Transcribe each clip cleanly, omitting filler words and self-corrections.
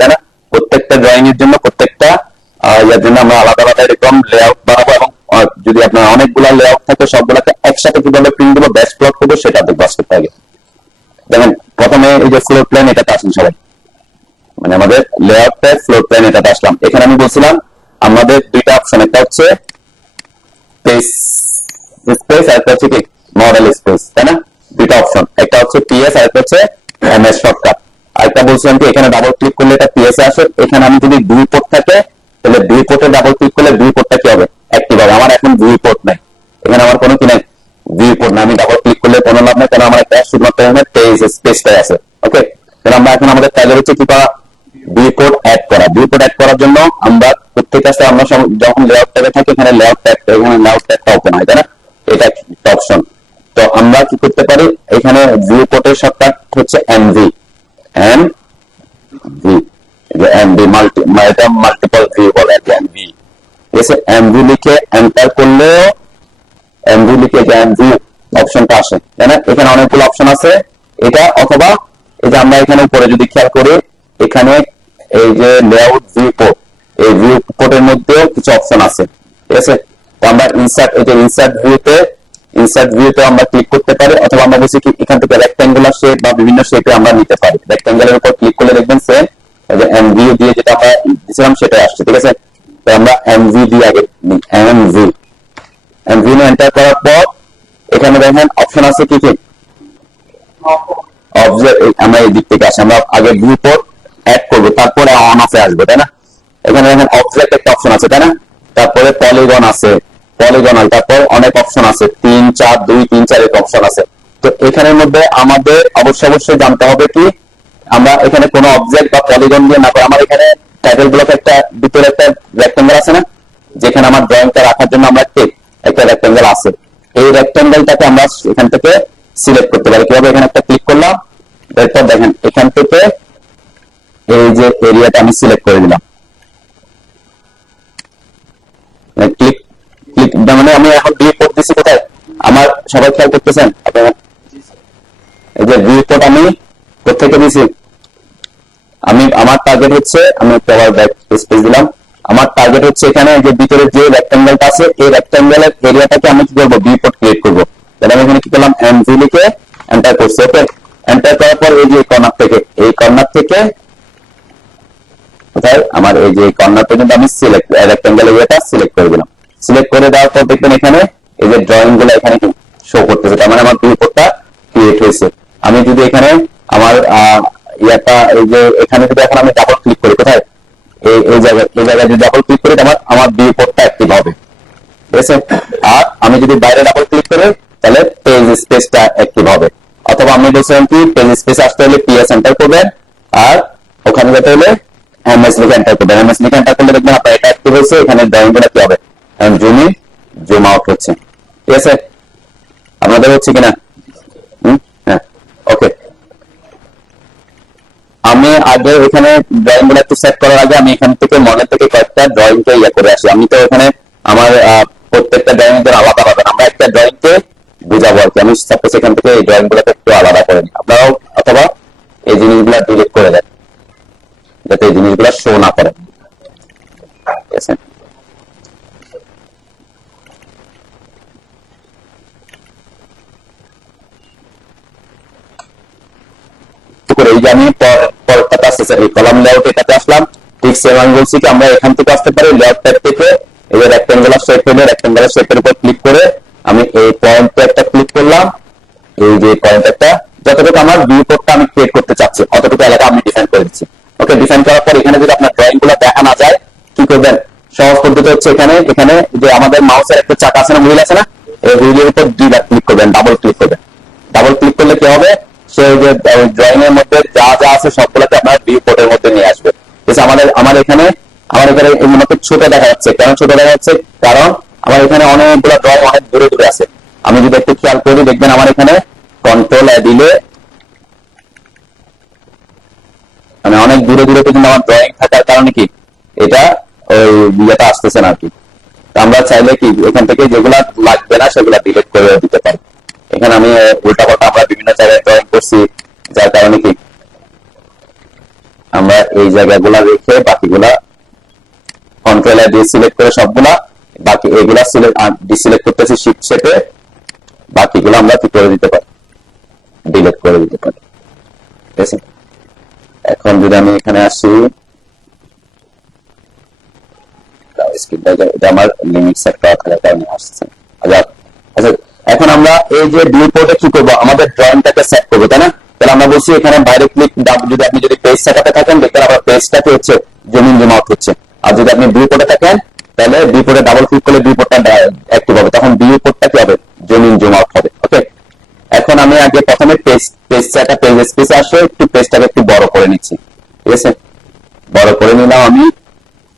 তাই না? প্রত্যেকটা ড্রয়িং এর জন্য প্রত্যেকটা ইয়ার জন্য আমরা আলাদা আলাদা এরকম লেআউট বানাবো, এবং যদি আপনার অনেকগুলো লেআউট থাকে সবগুলোকে একসাথে কিভাবে প্রিন্ট দেবো, ব্যাচ প্লট করবো, সেটা বাস করতে হবে। যেমন প্রথমে এই যে ফ্লোর প্ল্যান, এটাতে আসুন সবাই, মানে আমাদের লেআউট ফ্লোর প্ল্যান, এটাতে আসলাম। এখানে আমি বলছিলাম আমাদের দুইটা অপশন, একটা হচ্ছে পেজ স্পেস আর একটা হচ্ছে কি মডেল স্পেস, তাই না? দুইটা অপশন, একটা হচ্ছে পিএস আর একটা হচ্ছে এমএস শর্টকাট। আরেকটা বলছিলাম কি এখানে ডাবল ক্লিক করলে এটা পিএস এ আসে। এখানে আমি যদি দুই পোর্ট থাকে তাহলে দুই পোর্টে ডাবল ক্লিক করলে দুই পোর্টটা কি হবে, অ্যাক্টিভ হবে। আমার এখন দুই পোর্ট নাই, এখানে আমার কোনো কি নাই, দুই পোর্ট না। আমি ডাবল ক্লিক করলে কোনো লাভ নাই, কারণ আমার একটা শুধুমাত্র এখানে পেজ স্পেসটাই আছে। ওকে, তাহলে আমরা এখন আমাদের কাজের হচ্ছে কি করা, দুই পোর্ট অ্যাড করা। দুই পোর্ট অ্যাড করার জন্য আমরা প্রত্যেক কাছে আমরা যখন লেআউট ট্যাবে থাকি, এখানে লেআউট ট্যাব, এখানে লেআউট ট্যাবটা ওপেন হয়, তাই না? এটা একটা অপশন। তো আমরা কি করতে পারি, এখানে ভিউ পোর্টের শর্টকাট হচ্ছে MV, MV, MV multiple view বলে এমভি। এসে এমভি লিখে এন্টার করলেও এমভি লিখে যে এমভি অপশনটা আসে, তাই না? এখানে অনেকগুলো অপশন আছে। এটা অথবা এই যে আমরা এখানে উপরে যদি খেয়াল করি, এখানে এই যে লেআউট ভিউ পোর্ট, এই ভিউ পোর্টের মধ্যেও কিছু অপশন আছে, ঠিক আছে? তো আমরা ইনসার্ট, এই যে ইনসার্ট ভিউতে আমরা ক্লিক করতে পারি, অথবা আমরা বলছি কি এখান থেকে রেক্ট্যাঙ্গুলার শেপ বা বিভিন্ন শেপে আমরা নিতে পারি। রেক্ট্যাঙ্গুলার উপর ক্লিক করলে দেখবেন সেম যে এমভি দিয়ে যেটা আমরা দিয়েছিলাম সেটাই আসছে, ঠিক আছে? তো আমরা এমভি দিয়ে আগে এমভি নিয়ে এন্টার করার পর এখানে দেখেন অপশন আছে কি কি অবজেক্ট, আমরা এই দিক থেকে আসি, আমরা আগে ভিউ পোর্ট অ্যাড করবো, তারপরে অন অফে আসবে, তাই না? এখানে দেখেন অবজেক্ট একটা অপশন আছে, তাই না? তারপরে পলিগন আছে, পলিগনাল, তারপর অনেক অপশন আছে, 3 4 2 3 4 এর অপশন আছে। তো এখানের মধ্যে আমাদের অবশ্যই জানতে হবে কি আমরা এখানে কোনো অবজেক্ট বা পলিগন দিয়ে না করে, আমার এখানে টাইটেল ব্লক একটা ভিতরে একটা রেক্টেঙ্গেল আছে না, যেখানে আমার ড্রয়িংটা রাখার জন্য আমরা একটা রেক্টেঙ্গেল আছে। এই রেক্টেঙ্গেলটাকে আমরা এখান থেকে সিলেক্ট করতে পারি কিভাবে, এখানে একটা ক্লিক করলাম, এরপর দেখেন এখান থেকে এই যে এরিয়াটা আমি সিলেক্ট করে দিলাম, ক্লিক ক্লিক, মানে আমি এখন ভিউ পোর্ট দিচ্ছি কোথায়, আমার সবাই খেয়াল করতেছেন আপনারা, এই যে ভিউ পোর্ট আমি কোথেকে দিছি, আমি আমার টার্গেট হচ্ছে, আমি আবার ব্যাক স্পেস দিলাম, আমার টার্গেট হচ্ছে এখানে যে ভিতরে যে রেক্ট্যাঙ্গেলটা আছে, এই রেক্ট্যাঙ্গেলের এরিয়াটাকে আমি কি করবো, ভিউ পোর্ট ক্রিয়েট করবো। তাহলে আমি এখানে কি করলাম, এমভি লিখে এন্টার করছি। ওকে, এন্টার করার পর এই যে কর্নার থেকে কোথায় আমার এই যে কর্নার পর্যন্ত আমি সিলেক্ট রেক্ট্যাঙ্গেল এরিয়াটা সিলেক্ট করে দিলাম। সিলেক্ট করে দেওয়ার পর দেখবেন এখানে এই যে ড্রয়িং গুলো এখানে শো করতেছে, তার মানে আমার ভিউ পোর্টটা ক্রিয়েট হয়েছে। আমি যদি এখানে আমার ইয়াটা এই যে এখানে যদি এখন আমি ডাবল ক্লিক করি, কোথায় এই জায়গায় যদি ডাবল ক্লিক করি, আমার ভিউ পোর্টটা অ্যাক্টিভ হবে, ঠিক আছে? আর আমি যদি বাইরে ডাবল ক্লিক করি তাহলে পেজ স্পেসটা অ্যাক্টিভ হবে। অথবা আমি বলছিলাম কি পেজ স্পেস আসতে হলে পিএস এন্টার করবেন, আর ওখানে যেতে হলে এমএস লিখে এন্টার করবেন। এমএস লিখে এন্টার করলে দেখবেন আপনার এটা অ্যাক্টিভ হয়েছে, এখানে ড্রয়িং গুলো কি হবে, জুম আউট হচ্ছে, ঠিক আছে? আপনাদের হচ্ছে কিনা? হ্যাঁ, ওকে। আমি আগে এখানে ড্রয়িং গুলো একটু সেট করার আগে আমি এখান থেকে মনে থেকে কয়েকটা ড্রয়িং কে ইয়ে করে আসি। আমি তো এখানে আমার প্রত্যেকটা ড্রয়িং এর আলাদা আলাদা, আমরা একটা ড্রয়িং কে বুঝাবো আর কি। আমি সাপোজ এখান থেকে এই ড্রয়িং গুলোকে একটু আলাদা করে নিই, আপনারাও অথবা এই জিনিসগুলো ডিলিট করে দেন যাতে এই জিনিসগুলো শো না করে, ঠিক আছে? এই যে আমি পরেরটাতে আসতেছি, কলাম লেআউট এটাতে আসলাম, ঠিক সেম আমি বলছি কি আমরা এখান থেকে আসতে পারি লেআউট ট্যাব থেকে, এই যে রেক্ট্যাঙ্গুলার শেপ হলে রেক্ট্যাঙ্গুলার শেপের উপর ক্লিক করে আমি এই পয়েন্টে একটা ক্লিক করলাম, এই যে পয়েন্ট একটা যতটুকু আমার ভিউ পোর্টটা আমি ক্রিয়েট করতে চাচ্ছি অতটুকু এলাকা আমি ডিফাইন করে দিচ্ছি। ওকে, ডিফাইন করার পর এখানে যদি আপনার ড্রয়িং গুলো দেখা না যায় কি করবেন, সহজ পদ্ধতি হচ্ছে এখানে যে আমাদের মাউসের একটা চাকা আছে না, হুইল আছে না, এই হুইলের উপর দুইবার ক্লিক করবেন, ডাবল ক্লিক করবেন। ডাবল ক্লিক করলে কি হবে, সে যে ড্রয়িং এর মধ্যে যা যা আছে সবগুলোকে আপনার ভিউ পোর্টের মধ্যে নিয়ে আসবে। আমার এখানে এই মতো ছোট দেখা যাচ্ছে, কেন ছোট দেখা যাচ্ছে, কারণ আমার এখানে অনেকগুলো ড্রয়িং অনেক দূরে দূরে আছে। আমি যদি একটু খেয়াল করি দেখবেন আমার এখানে কন্ট্রোল দিলে মানে অনেক দূরে দূরে কিন্তু আমার ড্রয়িং থাকার কারণে কি এটা ওই ইয়েটা আসতেছে না আর কি। আমরা চাইলে কি এখান থেকে যেগুলা লাগবে না সেগুলা ডিলিট করে দিতে পারি। এখানে আমি উল্টা পাল্টা আমরা বিভিন্ন জায়গায় ড্রয়িং করছি, যার কারণে কি এই জায়গাগুলা রেখে বাকিগুলা কন্ট্রোল ডি সিলেক্ট করে সবগুলা, বাকি এগুলা ডিসিলেক্ট করতেছি শিফট চেপে, বাকিগুলো আমরা কি করে দিতে পারি, ডিলিট করে দিতে পারি। ঠিক আছে, এখন যদি আমি এখানে আসি, এটা আমার লিমিট সেট করা থাকার কারণে আসছে। আচ্ছা, এখন আমরা এই যে ভিউ পোর্টে কি করবো, আমাদের ড্রয়িংটাকে সেট করবো, তাই না? তাহলে আমরা বলছি এখানে বাইরে ক্লিক, যদি আপনি যদি পেজ সেটআপে থাকেন দেখেন আবার পেজটাকে হচ্ছে জুম ইন জুম আউট হচ্ছে। আর যদি আপনি ভিউ পোর্টে থাকেন তাহলে ভিউ পোর্টে ডাবল ক্লিক করলে ভিউ পোর্টটা অ্যাক্টিভ হবে, তখন ভিউ পোর্টটা কি হবে, জুম ইন জুম আউট হবে। ওকে, এখন আমি আগে প্রথমে পেজ সেটআপ পেজ স্পেসে আসে একটু পেজটাকে একটু বড় করে নিচ্ছি। ঠিক আছে, বড় করে নিলাম আমি,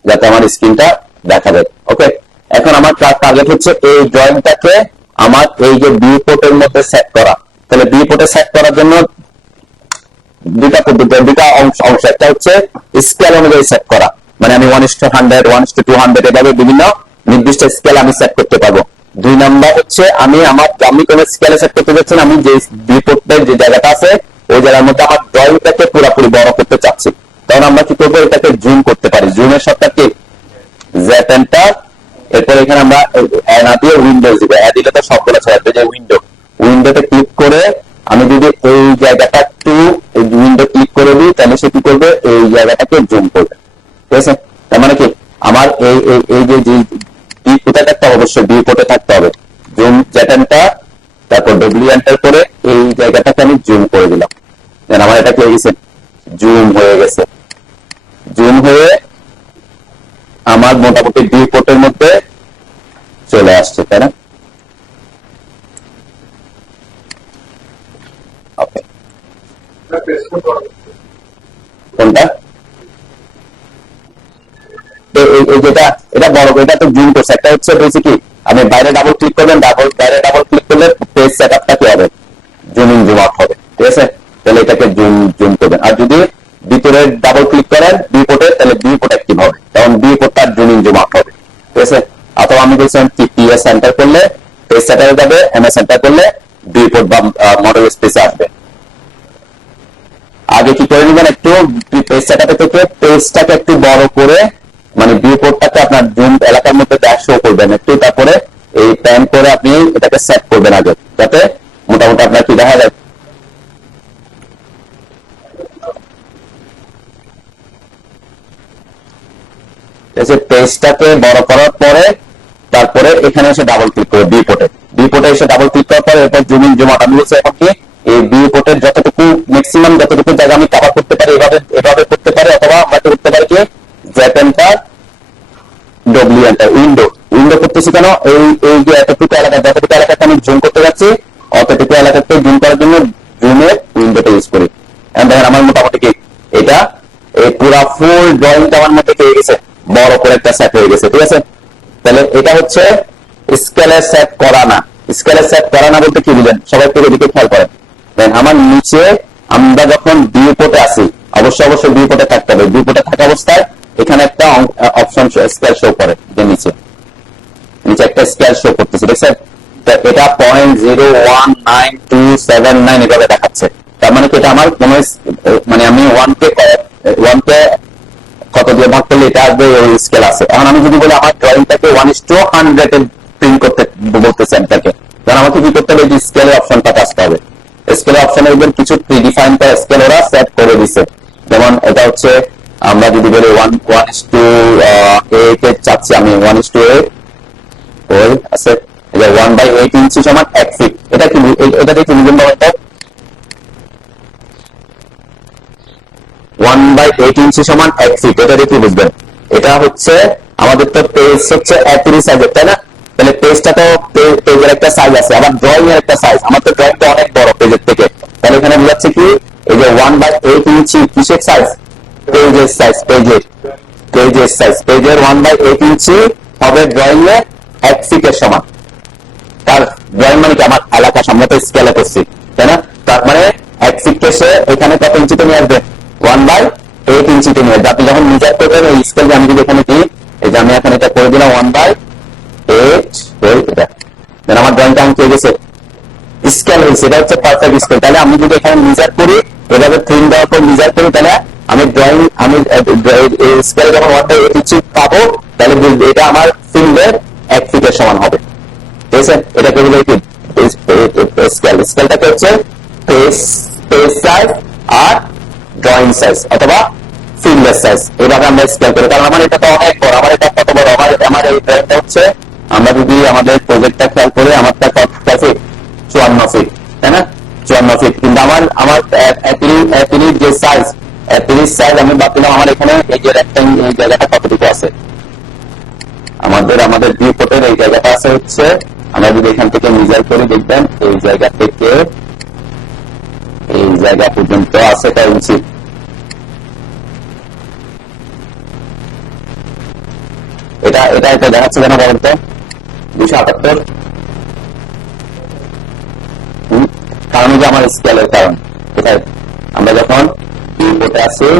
যাতে আমার স্ক্রিনটা দেখা যায়। ওকে, এখন আমার টার্গেট হচ্ছে এই ড্রয়িংটাকে আমার এই যে ভিউ পোর্টের মধ্যে সেট করা। তাহলে ভিউ পোর্টে সেট করার জন্য দুটা পদ্ধতি, দুটা অংশ। একটা হচ্ছে স্কেল অনুযায়ী সেট করা, মানে আমি 1:100, 1:200 এভাবে বিভিন্ন নির্দিষ্ট স্কেল আমি সেট করতে পারবো। 2 নাম্বার হচ্ছে আমি কোন স্কেলে সেট করতে যাচ্ছি, আমি যে ভিউ পোর্টের যে জায়গাটা আছে ওই জায়গার মধ্যে আমার ড্রয়িংটাকে পুরোপুরি বড় করতে চাচ্ছি, তখন আমরা কি করবো, এটাকে জুম করতে পারি। জুমের শর্টকাট কি, জেড এন্টার, এরপর এখানে আমরা না দিয়ে উইন্ডোজ দিব, দিলে তো সবগুলো ছড়াবে। যে উইন্ডোতে ক্লিক করে আমি যদি এই জায়গাটা একটু উইন্ডো ক্লিক করে দিই তাহলে সে কি করবে, এই জায়গাটাকে জুম করবে। ঠিক আছে, তার মানে কি আমার এই যে কোথায় থাকতে হবে, অবশ্যই ভিউ পোর্টে থাকতে হবে। জুম জেড এন্টার, তারপর ডব্লিউ এন্টার করে এই জায়গাটাকে আমি জুম করে দিলাম, আমার এটা কি হয়ে গেছে, জুম হয়ে গেছে। জুম হয়ে আমার মোটামুটি ভিউ পোর্টের মধ্যে চলে আসছে, তাই না? কোনটা, যেটা এটা বড়, এটা তো জুম করছে। একটা হচ্ছে বলছি কি, আপনি বাইরে ডাবল ক্লিক করবেন, বাইরে ডাবল ক্লিক করলে পেজ সেটআপটা কি হবে, জুম ইন জুম আউট হবে। ঠিক আছে, তাহলে এটাকে জুম করবেন। আর যদি ভিতরে ডাবল ক্লিক করেন ভিউ পোর্টে, তাহলে ভিউ পোর্ট অ্যাক্টিভ হবে, তখন ভিউ পোর্টটা জুম ইন জুম আউট হবে। ঠিক আছে, অথবা আমি বলছিলাম কি পিএস সেন্টার করলে পেজ সেটআপে যাবে, এমএস সেন্টার করলে ভিউ পোর্ট বা মডেল স্পেসে আসবে। আগে কি করে নিবেন, একটু পেজ সেটআপে থেকে পেজটাকে একটু বড় করে, মানে ভিউ পোর্টটাকে আপনার জুম এলাকার মধ্যে শো করবেন একটু, তারপরে এই প্যান করে আপনি এটাকে সেট করবেন আগে, যাতে মোটামুটি আপনার কি দেখা যায়। পেজটাকে বড় করার পরে তারপরে এখানে এসে ডাবল ক্লিক করে ভিউ পোর্টে এসে ডাবল ক্লিক করার পরে এরপর জুম ইন জুম আউট। আমি বলছি এখন কি এই ভিউ পোর্টের যতটুকু ম্যাক্সিমাম যতটুকু জায়গা আমি কভার করতে পারি এভাবে করতে পারি, অথবা আমরা করতে পারি কি Z enter W enter window করতেছি কেন, এই যে এতটুকু এলাকা যতটুকু এলাকাতে আমি জুম করতে যাচ্ছি অতটুকু এলাকাতে জুম করার জন্য জুমের উইন্ডোটা ইউজ করি। দেখেন আমার মোটামুটি কি এটা এই পুরা ফুল ড্রয়িংটা আমার মধ্যে পেয়ে গেছে, বড় করে একটা সেট হয়ে গেছে। ঠিক আছে, তাহলে এটা হচ্ছে স্কেলে সেট করা না। স্কেলে সেট করা না বলতে কি বুঝেন, সবাই একটু এদিকে খেয়াল করেন। দেন আমার নিচে আমরা যখন ভিউ পোর্টে আসি, অবশ্যই ভিউ পোর্টে থাকতে হবে। ভিউ পোর্টে থাকা অবস্থায় এখানে একটা অপশন স্কেল শো করে, যে নিচে একটা স্কেল শো করতেছে, দেখছেন? এটা 0.01927 এভাবে দেখাচ্ছে। তার মানে কি এটা আমার মানে আমি 1 কে কত দিয়ে ভাগ করলে এটা আসবে, ওই স্কেল আছে। এখন আমি যদি বলি আমার ড্রয়িংটাকে 1:100 প্রিন্ট করতে বলতেছেন তাকে, কারণ আমাকে কি করতে হবে, যে স্কেলের অপশনটা আসতে হবে। স্কেলের অপশনে কিছু প্রিডিফাইন করা স্কেল ওরা সেট করে দিছে। যেমন এটা হচ্ছে আমরা যদি বলি 1:8 চাচ্ছি আমি, 1:8 আছে 1/8 ইঞ্চি সমান 1 ফিট। এটা কি, এটা দেখি বুঝুন বলেন তো, 1/8 ইঞ্চি সমান 1 ফিট, এটা দেখি বুঝবেন। এটা হচ্ছে আমাদের তো পেজ হচ্ছে 1 সাইজের, তাই না? তাহলে পেজটা তো পেজের একটা সাইজ আছে, আবার ড্রয়িং এর একটা সাইজ। আমার তো ড্রয়িংটা অনেক বড় পেজের থেকে, তাহলে এখানে বোঝাচ্ছে কি এই যে 1/8 ইঞ্চি কিসের সাইজ, পেজের সাইজ, পেজের 1/8 ইঞ্চি হবে ড্রয়িং এ 1 ফিটের সমান। তার ড্রয়িং মানে কি আমার এলাকা সামনে তো স্কেলে করছি, তাই না? তার মানে 1 ফিট কেসে এখানে কত ইঞ্চিতে নিয়ে আসবে, 1/8 ইঞ্চিতে নিয়ে আসবে। আপনি যখন মেজার করবেন ওই স্কেল, আমি যদি এখানে দিই, এই যে আমি এখানে এটা করে দিলাম 1/8, এটা আমার ড্রয়িংটা আমি পেয়ে গেছে স্কেল হয়েছে, এটা হচ্ছে পারফেক্ট স্কেল। তাহলে আমি যদি এখানে মেজার করি, এভাবে থিম দেওয়ার পর মেজার করি, তাহলে আমি ড্রয়িং আমি স্কেল যখন 1/8 ইঞ্চি পাবো তাহলে এটা আমার ফিল্ডের 1 ফিটের সমান হবে। ঠিক আছে, এটাকে বলে কি স্কেল। স্কেলটাকে হচ্ছে পেজ সাইজ আর ড্রয়িং সাইজ অথবা ফিল্ডের সাইজ, এভাবে আমরা স্কেল করি। কারণ আমার এটা তো অনেক বড়, আমার এটা কত বড়, আমার এই ড্রয়িংটা হচ্ছে, আমরা যদি আমাদের প্রজেক্টটা খেয়াল করি আমারটা কত ফিট, 54 ফিট, তাই না? 54 ফিট। কিন্তু আমার অ্যাপিলির যে সাইজ, অ্যাপিলির সাইজ আমি ভাবছিলাম আমার এখানে এই যে রেক্ট্যাঙ্গেল এই জায়গাটা কতটুকু আছে, আমাদের ভিউ পোর্টের এই জায়গাটা আছে হচ্ছে, আমরা যদি এখান থেকে মেজার করি দেখবেন এই জায়গা থেকে এই জায়গা পর্যন্ত আছে কয় ইঞ্চি? এটা দেখাচ্ছে কেন বলেন তো? 278। কারণ যে আমার স্কেলের কারণ, কোথায় আমরা যখন ভিউপোর্টে আসি,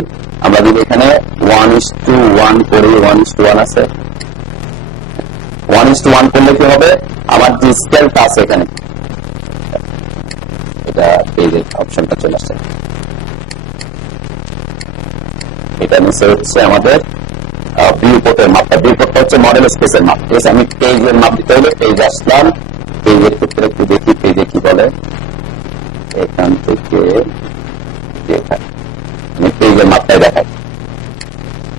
আমরা যদি এখানে 1:1 করি, 1:1 আছে, 1:1 করলে কি হবে, আমার যে স্কেলটা আছে এখানে, এটা পেজের অপশনটা চলে আসছে, এটা নিচে হচ্ছে আমাদের ভিউপোর্টের মাপটা। ভিউপোর্টটা হচ্ছে মডেল স্পেসের মাপ। ঠিক আছে, আমি পেজের মাপ দিতে হলে পেজ আসলাম, পেজের ক্ষেত্রে একটু দেখি পেজে কি বলে। এখান থেকে আমি পেজের মাপটাই দেখাই।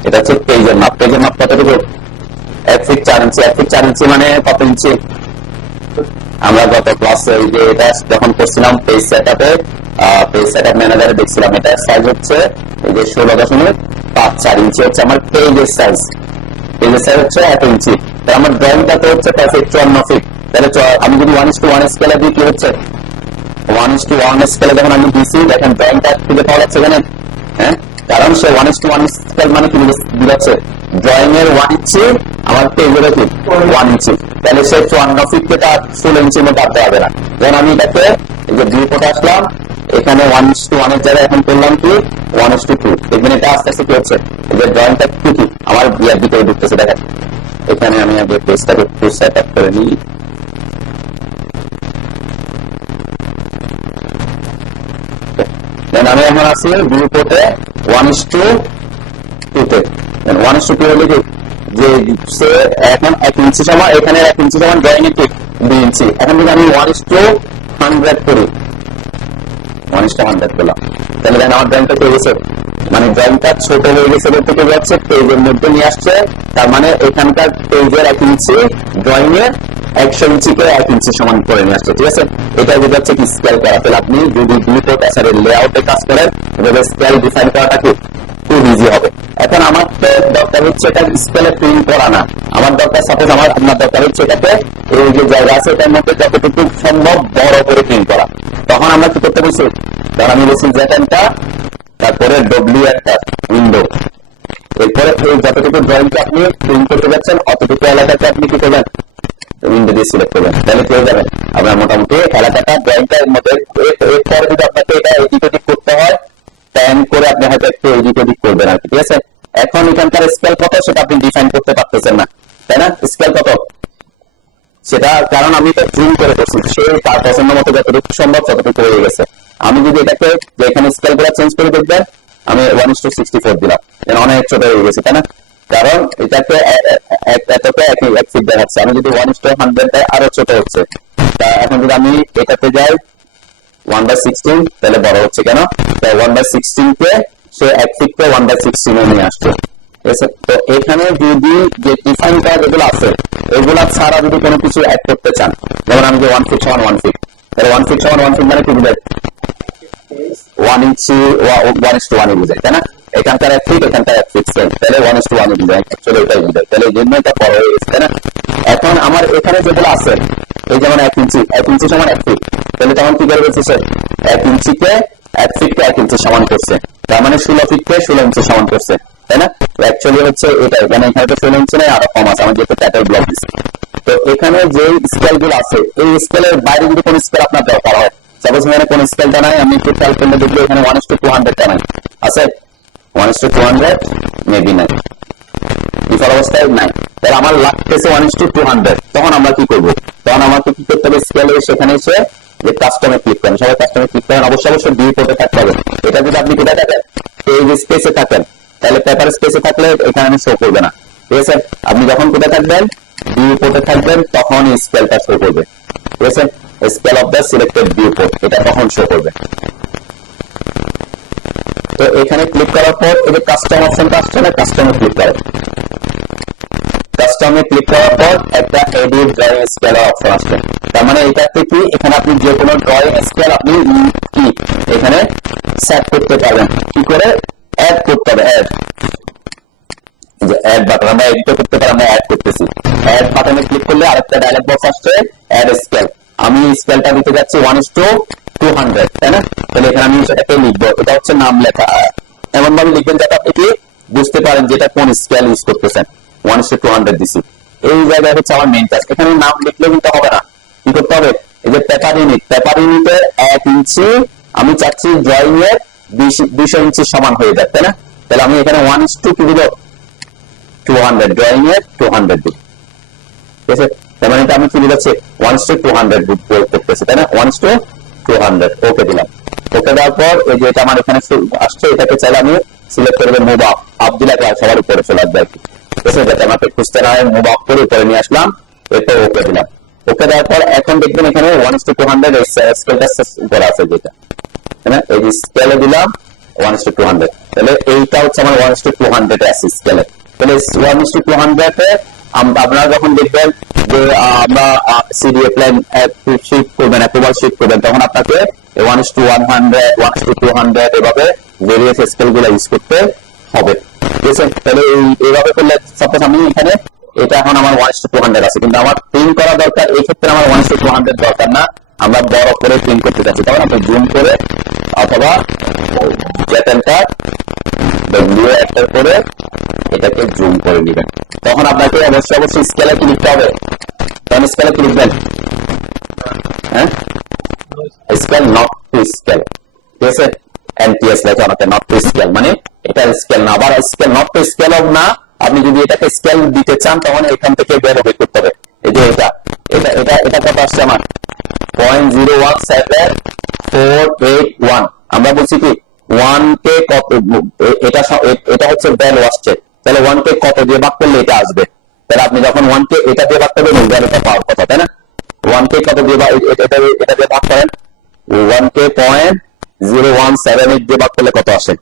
এটা হচ্ছে পেজের মাপ। পেজের মাপ কতটুকু? 1 ফিট 4 ইঞ্চি। 1 ফিট 4 ইঞ্চি মানে কত ইঞ্চি? আমরা গত ক্লাসে এটা যখন করছিলাম পেজ সেটআপে, পেজ সেটআপ ম্যানেজারে দেখছিলাম এটার সাইজ হচ্ছে এই যে 16.54 ইঞ্চি হচ্ছে আমার পেজের সাইজ। পেজের সাইজ হচ্ছে 1 ইঞ্চি। তাহলে আমার ড্রয়িংটা তো হচ্ছে 54 ফিট। তাহলে আমি যদি 1:1 স্কেলে দিই কি হচ্ছে? 1:1 স্কেলে যখন আমি দিছি, দেখেন ড্রয়িংটা খুঁজে পাওয়া যাচ্ছে এখানে। হ্যাঁ, কারণ সে 1:1 স্কেল মানে কি বুঝাচ্ছে? ড্রয়িং এর 1 ইঞ্চি, আমার পেজের কি 1 ইঞ্চি। তাহলে সে 54 ফিট থেকে 16 ইঞ্চির মধ্যে আনতে হবে না। যেমন আমি এটাকে এই যে ভিউপোর্টে আসলাম, এখানে 1:1 এর জায়গায় এখন করলাম কি 1:2। দেখবেন এটা আস্তে আস্তে কি হচ্ছে, এই যে ড্রয়িংটা কি আমার বিয়ার ভিতরে ঢুকতেছে। দেখেন এখানে আমি আগে পেজটাকে একটু সেট আপ করে নিই। আমি এখন আছি ভিউপোর্টে 1:2 তে। 1:2 হলে কি যে সে এখন 1 ইঞ্চি সমান, এখানে 1 ইঞ্চি সমান ড্রয়িং এর ঠিক 2 ইঞ্চি। এখন যদি আমি 1:100 করি, 1:100 করলাম, তাহলে দেখেন আমার ড্রয়িংটা পেয়ে গেছে, মানে ড্রয়িংটা ছোট হয়ে গেছে বলতে কি যাচ্ছে, পেজের মধ্যে নিয়ে আসছে। তার মানে এখানকার পেজের 1 ইঞ্চি ড্রয়িং এর 100 ইঞ্চিকে 1 ইঞ্চি সমান করে নিয়ে আসছে। ঠিক আছে, এটা যেটা হচ্ছে কি স্কেল করা। তাহলে আপনি যদি ভিউপোর্ট এর লেআউটে কাজ করেন, তাহলে স্কেল ডিফাইন করাটা খুব ইজি হবে। এখন আমার দরকার হচ্ছে এটা স্কেলে প্রিন্ট করা না, আমার দরকার সাপোজ আপনার দরকার হচ্ছে এটাকে এই যে জায়গা আছে এটার মধ্যে যতটুকু সম্ভব বড় করে প্রিন্ট করা। তখন আমরা কি করতে বলছি, ধর আমি বলছি যেটা, তারপরে ডব্লিউ একটা উইন্ডো, এরপরে যতটুকু ড্রয়িংকে আপনি প্রিন্ট করতে যাচ্ছেন অতটুকু এলাকাতে আপনি কি করবেন, উইন্ডো দিয়ে সিলেক্ট করবেন, তাহলে পেয়ে যাবেন আপনার মোটামুটি এলাকাটা ড্রয়িংটার মধ্যে। এরপরে যদি আপনাকে এটা এডিট এডিট করতে হয়, প্যান করে আপনি হয়তো একটু এডিট এডিট করবেন আর কি। ঠিক আছে, এখন এখানকার স্কেল কত সেটা আপনি ডিফাইন করতে পারতেছেন না, তাই না? স্কেল কত সেটা, কারণ আমি তো জুম করে করছি, সে তার পছন্দ মতো যতটুকু সম্ভব ততটুকু হয়ে গেছে। আমি যদি এটাকে যে এখানে স্কেল গুলো চেঞ্জ করে দেখবেন, আমি 1:64 দিলাম, অনেক ছোট হয়ে গেছে, তাই না? কারণ এটাকে এতটা 1 ফিট দেখাচ্ছে। আমি যদি 1:100 দেয় আরো ছোট হচ্ছে। তা এখন যদি আমি এটাতে যাই 1/16, তাহলে বড় হচ্ছে কেন? 1/16 কে সে 1 ফিট কে 1/16 নিয়ে আসছে। তো এখানে যদি যে ডিফাইন করা যেগুলো আছে এগুলা ছাড়া যদি কোনো কিছু অ্যাড করতে চান, যেমন আমি যে 1 ফিট সমান 1 ফিট, তাহলে 1 ফিট সমান 1 ফিট মানে কি বুঝায়? 1 ইঞ্চি 1:1 বুঝায়, তাই না? এখানকার 1 ফিট, এখানকার 1 ফিট সেম, তাহলে 1:1 বুঝায়, অ্যাকচুয়ালি এটাই বুঝায়। তাহলে এই জন্য এটা বড় হয়ে গেছে, তাই না? এখন আমার এখানে যেগুলো আছে এই যেমন 1 ইঞ্চি সমান 1 ফিট, তাহলে তখন কি করে বলছে সে 1 ইঞ্চিকে 1 ফিটকে 1 ইঞ্চি সমান করছে, তার মানে 16 ফিটকে 16 ইঞ্চি সমান করছে, তাই না? অ্যাকচুয়ালি হচ্ছে এটাই, মানে এখানে তো 16 ইঞ্চি নেই, আরো কম আছে, আমার যেহেতু টাইটেল ব্লক দিচ্ছে। তো এখানে যে স্কেল গুলো আছে এই স্কেলের বাইরে যদি কোন স্কেল আপনার দরকার হয়, সাপোজ এখানে কোন স্কেলটা নাই, আমি একটু খেয়াল করলে দেখবো এখানে 1:200 টা নাই, আছে 1:200 মেবি নাই, ডিফল্ট অবস্থায় নাই, তাহলে আমার লাগতেছে 1:200। তখন আমরা কি করবো? তখন আমাকে কি করতে হবে, স্কেলে সেখানে এসে যে কাস্টমে ক্লিক করেন, সবাই কাস্টমে ক্লিক করেন, অবশ্যই ভিউ পোর্টে থাকতে হবে। এটা যদি আপনি কোথায় থাকেন, এই যে স্পেসে থাকেন, তাহলে পেপার স্পেসে থাকলে এখানে শো করবে না, ঠিক আছে। আপনি যখন কোথায় থাকবেন, ভিউ পোর্টে থাকবেন, তখন স্কেলটা শো করবে, ঠিক আছে। Scale of the selected view port, এটা তখন শো করবে। তো এখানে ক্লিক করার পর এই যে কাস্টম অপশনটা আসছে না, কাস্টমে ক্লিক করেন। কাস্টমে ক্লিক করার পর একটা এডিট ড্রয়িং স্কেল অপশন আসছে। তার মানে এটাতে কি, এখানে আপনি যে কোনো ড্রয়িং স্কেল আপনি কি এখানে সেট করতে পারবেন। কি করে অ্যাড করতে হবে, অ্যাড, যে অ্যাড বাটন আমরা এডিট করতে পারি, আমরা অ্যাড করতেছি। অ্যাড বাটনে ক্লিক করলে আরেকটা ডায়লগ বক্স আসছে, অ্যাড স্কেল। আমি স্কেলটা দিতে যাচ্ছি 1:200, তাই না। তাহলে এখানে আমি সেটাকে লিখবো, এটা হচ্ছে নাম লেখা, এমন ভাবে লিখবেন যাতে আপনি কি বুঝতে পারেন যেটা কোন স্কেল ইউজ করতেছেন। 1:200 দিছি, এই জায়গায় হচ্ছে আমার মেইন কাজ। এখানে নাম লিখলে কিন্তু হবে না, কি করতে হবে, এই যে পেপার ইউনিট, পেপার ইউনিটের 1 ইঞ্চি আমি চাচ্ছি ড্রয়িং এর 200 ইঞ্চি সমান হয়ে যায়, তাই না। তাহলে আমি এখানে 1:200 ড্রয়িং এর 200 দিই, ঠিক আছে। তার মানে আমি কি দিচ্ছি, 1:200 করতেছি, তাই না। 1:200 ওকে দিলাম। ওকে দেওয়ার পর এই যে এটা আমার এখানে আসছে, এটাকে চাইলে আমি সিলেক্ট করবো, মুভ আপ, আপ দিলে সবার উপরে চলে আসবে, ঠিক আছে। যাতে আমাকে খুঁজতে না হয়, মুভ আপ করে উপরে নিয়ে আসলাম, এরপর ওকে দিলাম। ওকে দেওয়ার পর এখন দেখবেন এখানে 1:200 স্কেলটা করা আছে, যেটা, তাই না। এই যে স্কেলে দিলাম 1:200, তাহলে এইটা হচ্ছে আমার 1:200 আছে স্কেলে। তাহলে 1:200 আপনারা যখন দেখবেন যে আমরা সিডিএ প্ল্যান শিফট করবেন, অ্যাপ্রুভাল শিফট করবেন, তখন আপনাকে 1:100, 1:200 এভাবে ভেরিয়াস স্কেল গুলো ইউজ করতে হবে, ঠিক আছে। তাহলে এইভাবে করলে সাপোজ আমি এখানে এটা এখন আমার 1:200 আছে, কিন্তু আমার প্রিন্ট করা দরকার, এই ক্ষেত্রে আমার 1:200 দরকার না, আমরা বড় করে প্রিন্ট করতে চাচ্ছি, তখন আপনি জুম করে অথবা জ্যাটেনটা ডব্লিউ এন্টার করে এটাকে জুম করে নেবেন। তখন আপনাকে অবশ্যই স্কেলে কি লিখতে হবে, তখন স্কেলে কি লিখবেন, হ্যাঁ, স্কেল নট টু স্কেল, ঠিক আছে। এনটিএস লেখা আমাকে নট টু স্কেল, মানে এটা স্কেল না। আবার স্কেল নট টু স্কেল না, আপনি যদি এটাকে স্কেল দিতে চান তখন এখান থেকে বের হয়ে করতে হবে। এই যে এটা এটা এটা এটা কত আসছে আমার 0.017,481, আমরা বলছি কি 1 কে কত, এটা এটা হচ্ছে ভ্যালু আসছে, তাহলে 1 কে কত দিয়ে ভাগ করলে এটা আসবে। তাহলে আপনি যখন 1 কে এটা দিয়ে ভাগ করবেন, ওই ভ্যালুটা পাওয়ার কথা, তাই না। 1 কে কত দিয়ে এটা দিয়ে ভাগ করেন, 1 কে 0.0178 দিয়ে ভাগ করলে কত আসে,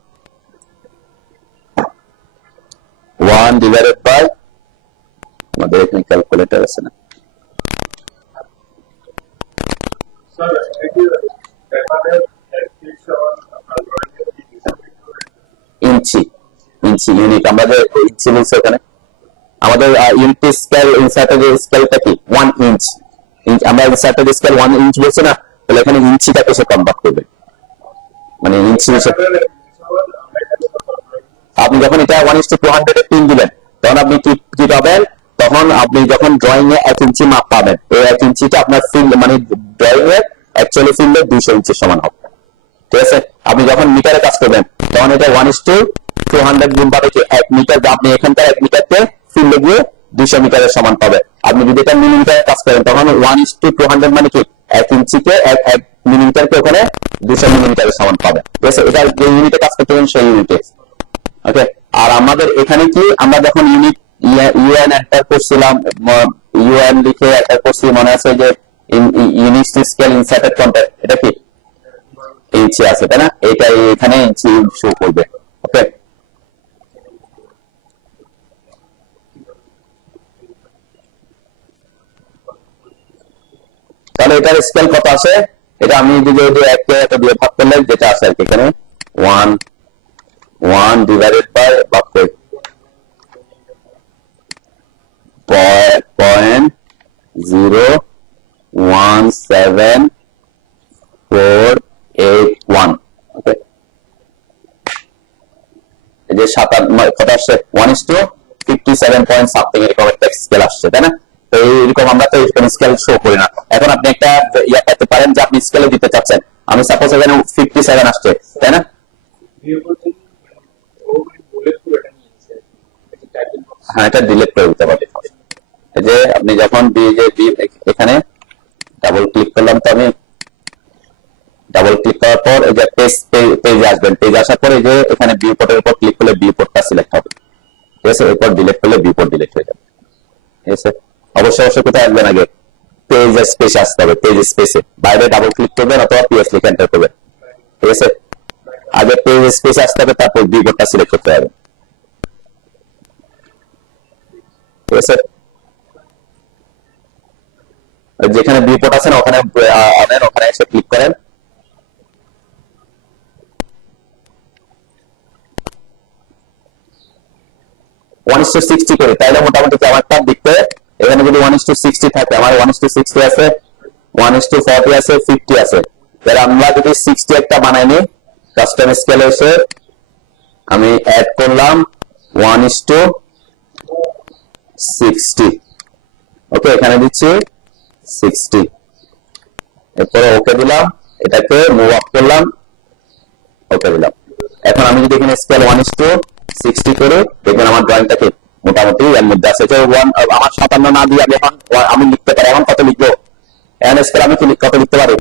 1 ডিভাইডেড বাই, আমাদের এখানে ক্যালকুলেটর আছে না, ইঞ্চি, ইঞ্চি ইউনিট, আমরা যে ইঞ্চি বলছি ওখানে আমাদের ইউনিট স্কেল, ইনসার্টেড স্কেলটা কি 1 ইঞ্চ, আমরা ইনসার্টেড স্কেল 1 ইঞ্চ বলছি না, তাহলে এখানে ইঞ্চিটাকে সে কনভার্ট করবে, মানে ইঞ্চি হিসেবে। আপনি যখন এটা 1:200 এ প্রিন্ট দিবেন, তখন আপনি কি পাবেন, তখন আপনি যখন ড্রয়িং এ 1 ইঞ্চি মাপ পাবেন, এই 1 ইঞ্চিটা আপনার ফিল্ড, মানে ড্রয়িং এর অ্যাকচুয়ালি ফিল্ডে 200 ইঞ্চির সমান হবে, ঠিক আছে। আপনি যখন মিটারে কাজ করবেন, তখন এটা 1:200 গুণ পাবে কি 1 মিটার, আপনি এখানকার 1 মিটারকে ফিল্ডে গিয়ে 200 মিটারের সমান পাবে। আপনি যদি এটা মিলিমিটারে কাজ করেন, তখন 1:200 মানে কি 1 ইঞ্চিকে 1 মিলিমিটারকে ওখানে 200 মিলিমিটারের সমান পাবে, ঠিক আছে। এটা যে ইউনিটে কাজ করতে হবে সেই ইউনিটে, ওকে। আর আমাদের এখানে কি, আমরা যখন ইউনিট ইউএন এন্টার করছিলাম, ইউএন লিখে এন্টার করছি, মনে আছে যে ইউনিট স্কেল ইনসার্টেড কন্টেন্ট, এটা কি ইঞ্চি আছে, তাই না। এটা এখানে ইঞ্চি শো করবে, ওকে। তাহলে এটার স্কেল কত আছে, এটা আমি যদি 1 কে দিয়ে ভাগ করলে যেটা আছে আর কি, এখানে 1 ডিভাইডেড বাই ভাগ করে 0.17481, ওকে। এই যে 7 কত আসছে 1:57 পয়েন্ট সামথিং এরকম একটা স্কেল আসছে, তাই না। তো এইরকম আমরা তো এরকম স্কেল শো করি না। এখন আপনি একটা ইয়া পেতে পারেন যে আপনি স্কেলে দিতে চাচ্ছেন, আমি সাপোজ এখানে 57 আসছে, তাই না। হ্যাঁ, এটা ডিলিট করে দিতে পারবেন। এই যে আপনি যখন এখানে ডাবল ক্লিক করলাম, তো আমি ডাবল ক্লিক করার পর এই যে পেজ আসবেন, পেজ আসার পর এই যে এখানে ভিউ পোর্টের উপর ক্লিক করলে ভিউ পোর্টটা সিলেক্ট হবে, ঠিক আছে। এরপর ডিলিট করলে ভিউ পোর্ট ডিলিট হয়ে যাবে, ঠিক আছে। অবশ্যই কোথায় আসবেন, আগে পেজ স্পেসে আসতে হবে, পেজ স্পেসে বাইরে ডাবল ক্লিক করবেন অথবা পিএস লিখে এন্টার করবেন, ঠিক আছে। আগে পেজ স্পেসে আসতে হবে, তারপর ভিউ পোর্টটা সিলেক্ট করতে হবে, ঠিক আছে। যেখানে ভিউ পোর্ট আছে ওখানে ওখানে এসে ক্লিক করেন, 1:60 করে, তাহলে মোটামুটি আমারটা দেখতে এখানে যদি 1:60 থাকে, আমার 1:60 আছে, 1:40 আছে, 50 আছে, তাহলে আমরা যদি 60 একটা বানাই নিই, কাস্টম স্কেলে এসে আমি অ্যাড করলাম 1:60, ওকে, এখানে দিচ্ছি 60, এরপরে ওকে দিলাম, এটাকে মুভ আপ করলাম, ওকে দিলাম। এখন আমি যদি এখানে স্কেল 1:60 করে দেখবেন আমার ড্রয়িংটাকে মোটামুটি এর মধ্যে আছে। আমার 57 না দিয়ে আমি এখন আমি লিখতে পারি, এখন কত লিখবো, এন স্কেল আমি কত লিখতে পারি,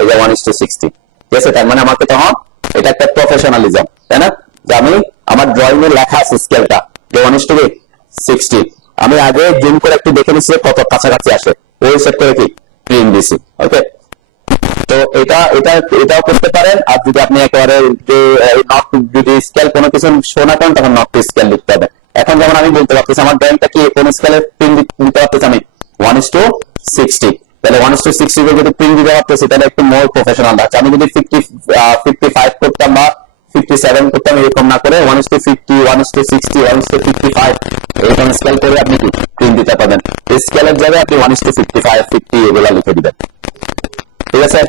এই যে 1:60, ঠিক আছে। তার মানে আমাকে তখন এটা একটা প্রফেশনালিজম, তাই না, যে আমি আমার ড্রয়িং এ লেখা আছে স্কেলটা যে 1:60, আমি আগে জুম করে একটু দেখে নিচ্ছি কত কাছাকাছি আসে, ওই সেট করে কি প্রিন্ট দিছি, ওকে। তো এটাও করতে পারেন। আর যদি আপনি একেবারে যে নট যদি স্কেল কোনো কিছু শো না করেন, তখন নট টু স্কেল লিখতে হবে। এখন যেমন আমি বলতে পারতেছি আমার ড্রয়িংটা কি কোন স্কেলে প্রিন্ট দিতে পারতেছি, আমি 1:60, তাহলে 1:60 যদি প্রিন্ট দিতে পারতেছি, তাহলে একটু মোর প্রফেশনাল লাগছে। আমি যদি 55 করতাম বা 57 করতাম, এরকম না করে 1:50, 1:60, 1:55 এরকম স্কেল করে আপনি প্রিন্ট দিতে পারবেন। স্কেলের জায়গায় আপনি 1:55, 50 এগুলা লিখে দিবেন, ঠিক আছে।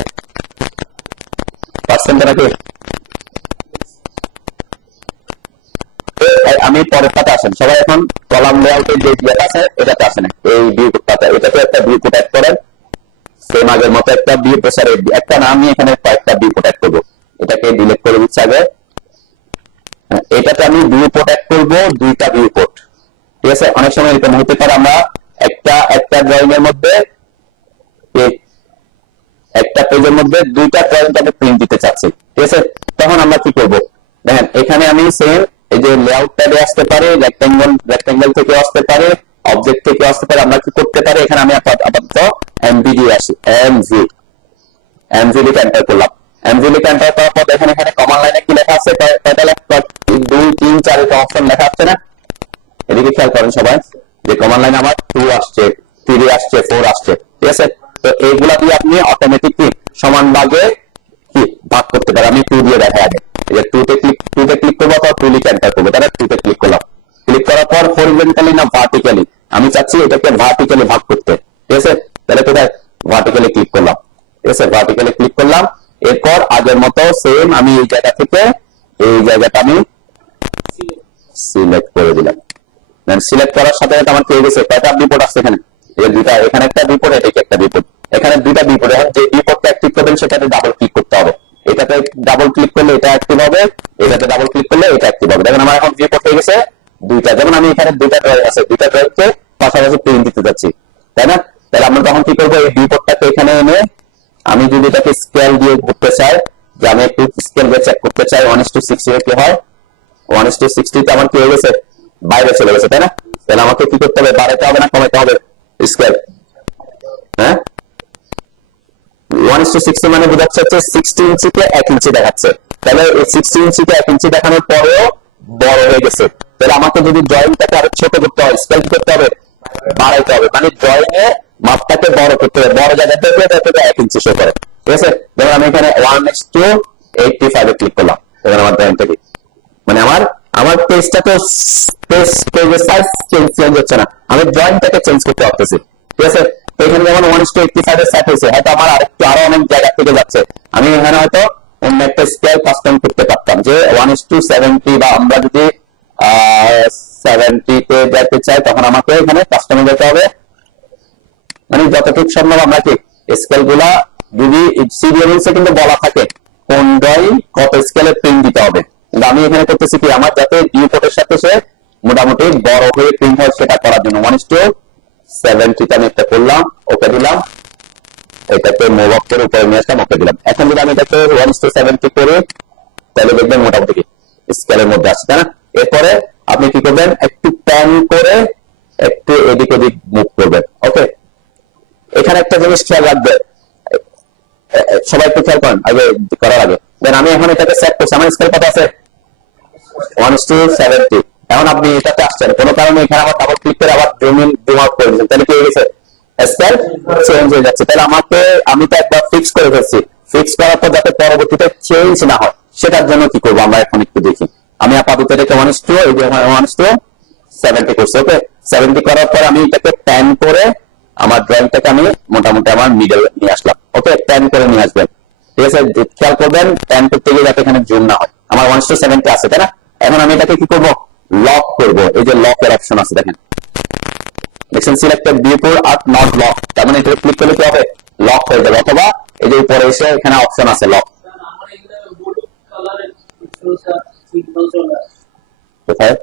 পার্সেন্টটা নাকি আমি পরের পাতে আসেন সবাই, এখন কলাম লেআউটের যে ইয়েটা আছে এটাতে আসেন, এই ভিউ কোডটাতে, এটাতে একটা ভিউ কোড অ্যাড করেন, সেম আগের মতো একটা ভিউ প্রসার একটা নাম নিয়ে এখানে কয়েকটা ভিউ কোড অ্যাড করবো, এটাকে ডিলিট করে দিচ্ছি আগে। এটাতে আমি ভিউ কোড অ্যাড করবো, দুইটা ভিউ কোড, ঠিক আছে। অনেক সময় এরকম হতে পারে আমরা একটা ড্রয়িং এর মধ্যে একটা পেজের মধ্যে দুইটা ড্রয়িংটাকে প্রিন্ট দিতে চাচ্ছি, ঠিক আছে। তখন আমরা কি করব, দেখেন এখানে আমি সেম এই যে লেআউট ট্যাবে আসতে পারে, রেক্ট্যাঙ্গেল থেকে আসতে পারে, অবজেক্ট থেকে আসতে পারে, আমরা কি করতে পারি, এখানে আমি আপাতত এমভি দিয়ে আসি, এমভি লিখে এন্টার করলাম। এমভি লিখে এন্টার করার পর দেখেন এখানে কমান্ড লাইনে কি লেখা আছে, কয়টা লেখা, 2, 3, 4 এর অপশন লেখা আছে না, এদিকে খেয়াল করেন সবাই, যে কমান্ড লাইনে আমার 2 আসছে, 3 আসছে, 4 আসছে, ঠিক আছে। তো এইগুলা দিয়ে আপনি অটোমেটিক সমান ভাগে কি ভাগ করতে পারেন। আমি 2 দিয়ে দেখাই আগে, এই যে 2 তে ক্লিক করবো, অথবা 2 লিখে এন্টার করবো, তাহলে 2 তে ক্লিক করলাম। ক্লিক করার পর হরিজন্টালি না ভার্টিক্যালি, আমি চাচ্ছি এটাকে ভার্টিক্যালি ভাগ করতে, ঠিক আছে। তাহলে কোথায় ভার্টিক্যালি ক্লিক করলাম, ঠিক আছে, ভার্টিক্যালি ক্লিক করলাম। এরপর আগের মতো সেম আমি এই জায়গা থেকে এই জায়গাটা আমি সিলেক্ট করে দিলাম। সিলেক্ট করার সাথে সাথে আমার পেয়ে গেছে কয়টা রিপোর্ট আসছে, এখানে এই দুইটা, এখানে একটা রিপোর্ট, এটাকে একটা রিপোর্ট, এখানে দুইটা রিপোর্ট। এখন যে রিপোর্টটা অ্যাক্টিভ করবেন সেটাতে ডাবল ক্লিক করতে হবে, এটাতে ডাবল ক্লিক করলে এটা অ্যাক্টিভ হবে, এটাতে ডাবল ক্লিক করলে এটা অ্যাক্টিভ হবে। দেখেন আমার এখন রিপোর্ট হয়ে গেছে দুইটা, যেমন আমি এখানে দুইটা ড্রয়িং আছে, দুইটা ড্রয়িংকে পাশাপাশি প্রিন্ট দিতে যাচ্ছি, তাই না। তাহলে আমরা তখন কি করবো, এই রিপোর্টটাকে এখানে এনে আমি যদি এটাকে স্কেল দিয়ে ঘুরতে চাই, যে আমি একটু স্কেল দিয়ে চেক করতে চাই 1:60 কি হয়, 1:60 তে আমার কি হয়ে গেছে, বাইরে চলে গেছে, তাই না। তাহলে আমাকে কি করতে হবে, বাড়াতে হবে না কমাতে হবে স্কেল, হ্যাঁ। 1:60 মানে বোঝাচ্ছে হচ্ছে 60 ইঞ্চিকে 1 ইঞ্চি দেখাচ্ছে, তাহলে 60 ইঞ্চিকে 1 ইঞ্চি দেখানোর পরেও বড় হয়ে গেছে। তাহলে আমাকে যদি ড্রয়িংটাকে আরো ছোট করতে হয়, স্কেল কি করতে হবে, বাড়াইতে হবে, মানে ড্রয়িং এ মাপটাকে বড় করতে হবে, বড় জায়গা থেকে 1 ইঞ্চি শো করে, ঠিক আছে। যেমন আমি এখানে 1:85 এ ক্লিক করলাম, এখানে আমার ড্রয়িংটা কি, মানে আমার পেজটা তো পেজের সাইজ চেঞ্জ হচ্ছে না, আমি ড্রয়িংটাকে চেঞ্জ করতে পারতেছি, ঠিক আছে। তো এখানে যেমন 1:85 এর সেট হয়েছে, হয়তো আমার আরো অনেক জায়গা থেকে যাচ্ছে, আমি এখানে হয়তো অন্য একটা স্কেল কাস্টম করতে পারতাম, যে 1:70 বা আমরা যদি 70 তে যেতে চাই, তখন আমাকে এখানে কাস্টমে যেতে হবে, মানে যতটুকু সম্ভব আমরা কি স্কেল গুলা যদি সিরিয়ালসে কিন্তু বলা থাকে কোন ড্রয়িং কত স্কেলে প্রিন্ট দিতে হবে, কিন্তু আমি এখানে করতেছি কি, আমার যাতে ভিউ কোডের সাথে সে মোটামুটি বড় হয়ে প্রিন্ট হয় সেটা করার জন্য 1:70 তে আমি একটা করলাম, ওকে দিলাম, এটাকে মুভ আপ করে উপরে নিয়ে আসলাম, ওকে দিলাম। এখন যদি আমি এটাকে 1:70 করি, তাহলে দেখবেন মোটামুটি স্কেলের মধ্যে আসছে, তাই না? এরপরে আপনি কি করবেন, একটু প্যান করে একটু এদিক ওদিক মুভ করবেন। ওকে, এখানে একটা জিনিস খেয়াল রাখবেন, সবাই একটু খেয়াল করেন আগে করার আগে। দেন আমি এখন এটাকে সেট করছি, আমার স্কেল কত আছে 1:70। এখন আপনি এটাতে আসছেন, কোনো কারণে এখানে আবার ডাবল ক্লিক করে আবার জুম ইন জুম আউট করে দিচ্ছেন, তাহলে কি হয়ে গেছে, স্কেল চেঞ্জ হয়ে যাচ্ছে। তাহলে আমি তো একবার ফিক্স করে ফেলছি, ফিক্স করার পর যাতে পরবর্তীতে চেঞ্জ না হয় সেটার জন্য কি করবো আমরা এখন একটু দেখি। আমি আপাতত এটাকে 1:70 করছি। ওকে, 70 করার পর আমি এটাকে প্যান করে আমার ড্রয়িংটাকে আমি মোটামুটি আমার মিডল নিয়ে আসলাম। ওকে, প্যান করে নিয়ে আসবেন, ঠিক আছে? খেয়াল করবেন প্যান করতে গিয়ে যাতে এখানে জুম না হয়। আমার 1:70 আছে, তাই না? এখন আমি এটাকে কি করব, লক করব। এই যে লক এর অপশন আছে দেখেন, দেখছেন, selected before are not lock, তার মানে এটা ক্লিক করলে কি হবে, লক হয়ে যাবে। অথবা এই যে উপরে এসে এখানে অপশন আছে লক, কোথায়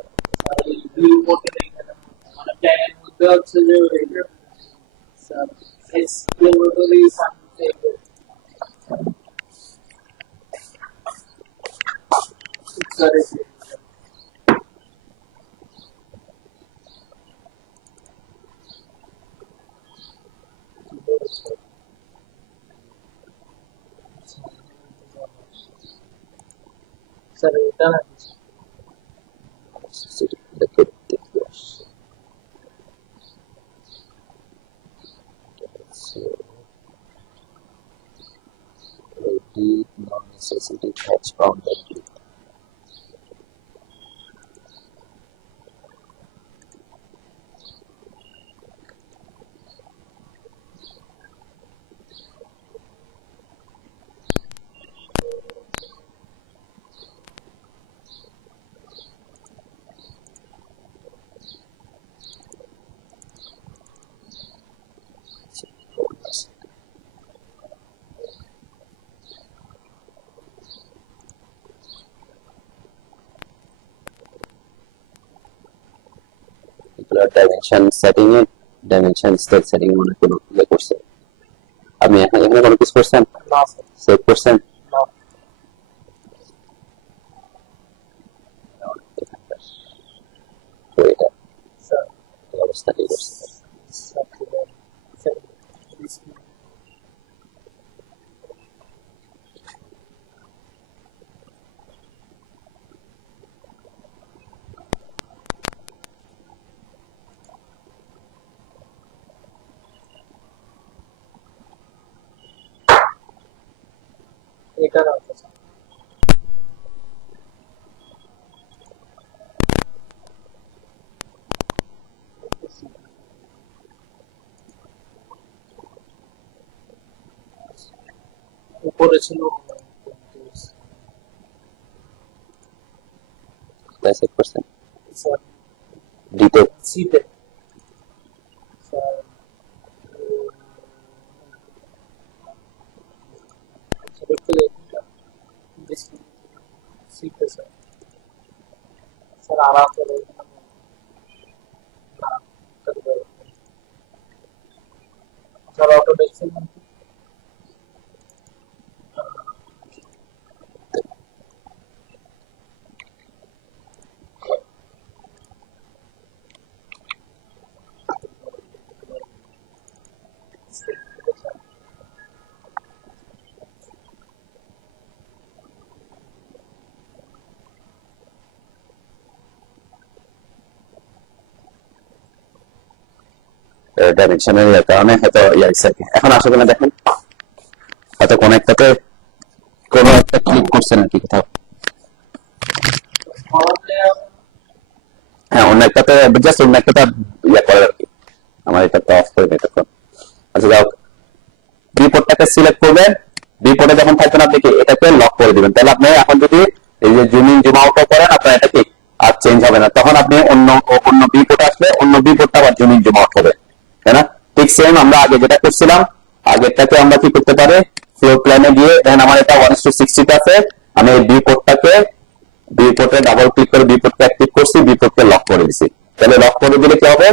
স্যার এটা না deep non-necessity has found a deep. Dimension setting A dimension scale setting মনে কোনো ইয়ে করছে, আপনি এখানে কোনো কিছু করছেন, সেভ করছেন? তো এটা অবস্থা কি করছে, এটা না উপরে ছিল সেভ করছেন স্যার ডিতে সিতে স্যার সেটা সিতে স্যার স্যার আরাম করে স্যার অটো দেখছেন ডাইমেনশনের কারণে হয়তো এখন আসবে না, দেখেন হয়তো কোন একটাতে কোনো একটা ক্লিক করছেন আর কি কোথাও, হ্যাঁ অন্য একটাতে জাস্ট অন্য একটা ইয়ে করে আর কি। আমার এটা তো অফ করে দিই তখন। আচ্ছা যাও, বিপোর্টটাকে সিলেক্ট করবেন, বিপোর্টে যখন থাকবেন আপনি কি এটাকে লক করে দিবেন, তাহলে আপনি এখন যদি এই যে জুম ইন জুম আউট করেন আপনার এটা কি আর চেঞ্জ হবে না, তখন আপনি অন্য বিপোর্ট আসলে অন্য বিপোর্টটা আবার জুম ইন জুম আউট হবে, তাই না? ঠিক সেম আমরা আগে যেটা করছিলাম, আগেরটাকে আমরা কি করতে পারি, ফ্লোর প্ল্যানে গিয়ে দেখেন আমার এটা 1:60 আছে, আমি এই বিপোর্টটাকে বিপোর্টে ডাবল ক্লিক করে বিপোর্টকে অ্যাক্টিভ করছি, বিপোর্টকে লক করে দিছি। তাহলে লক করে দিলে কি হবে,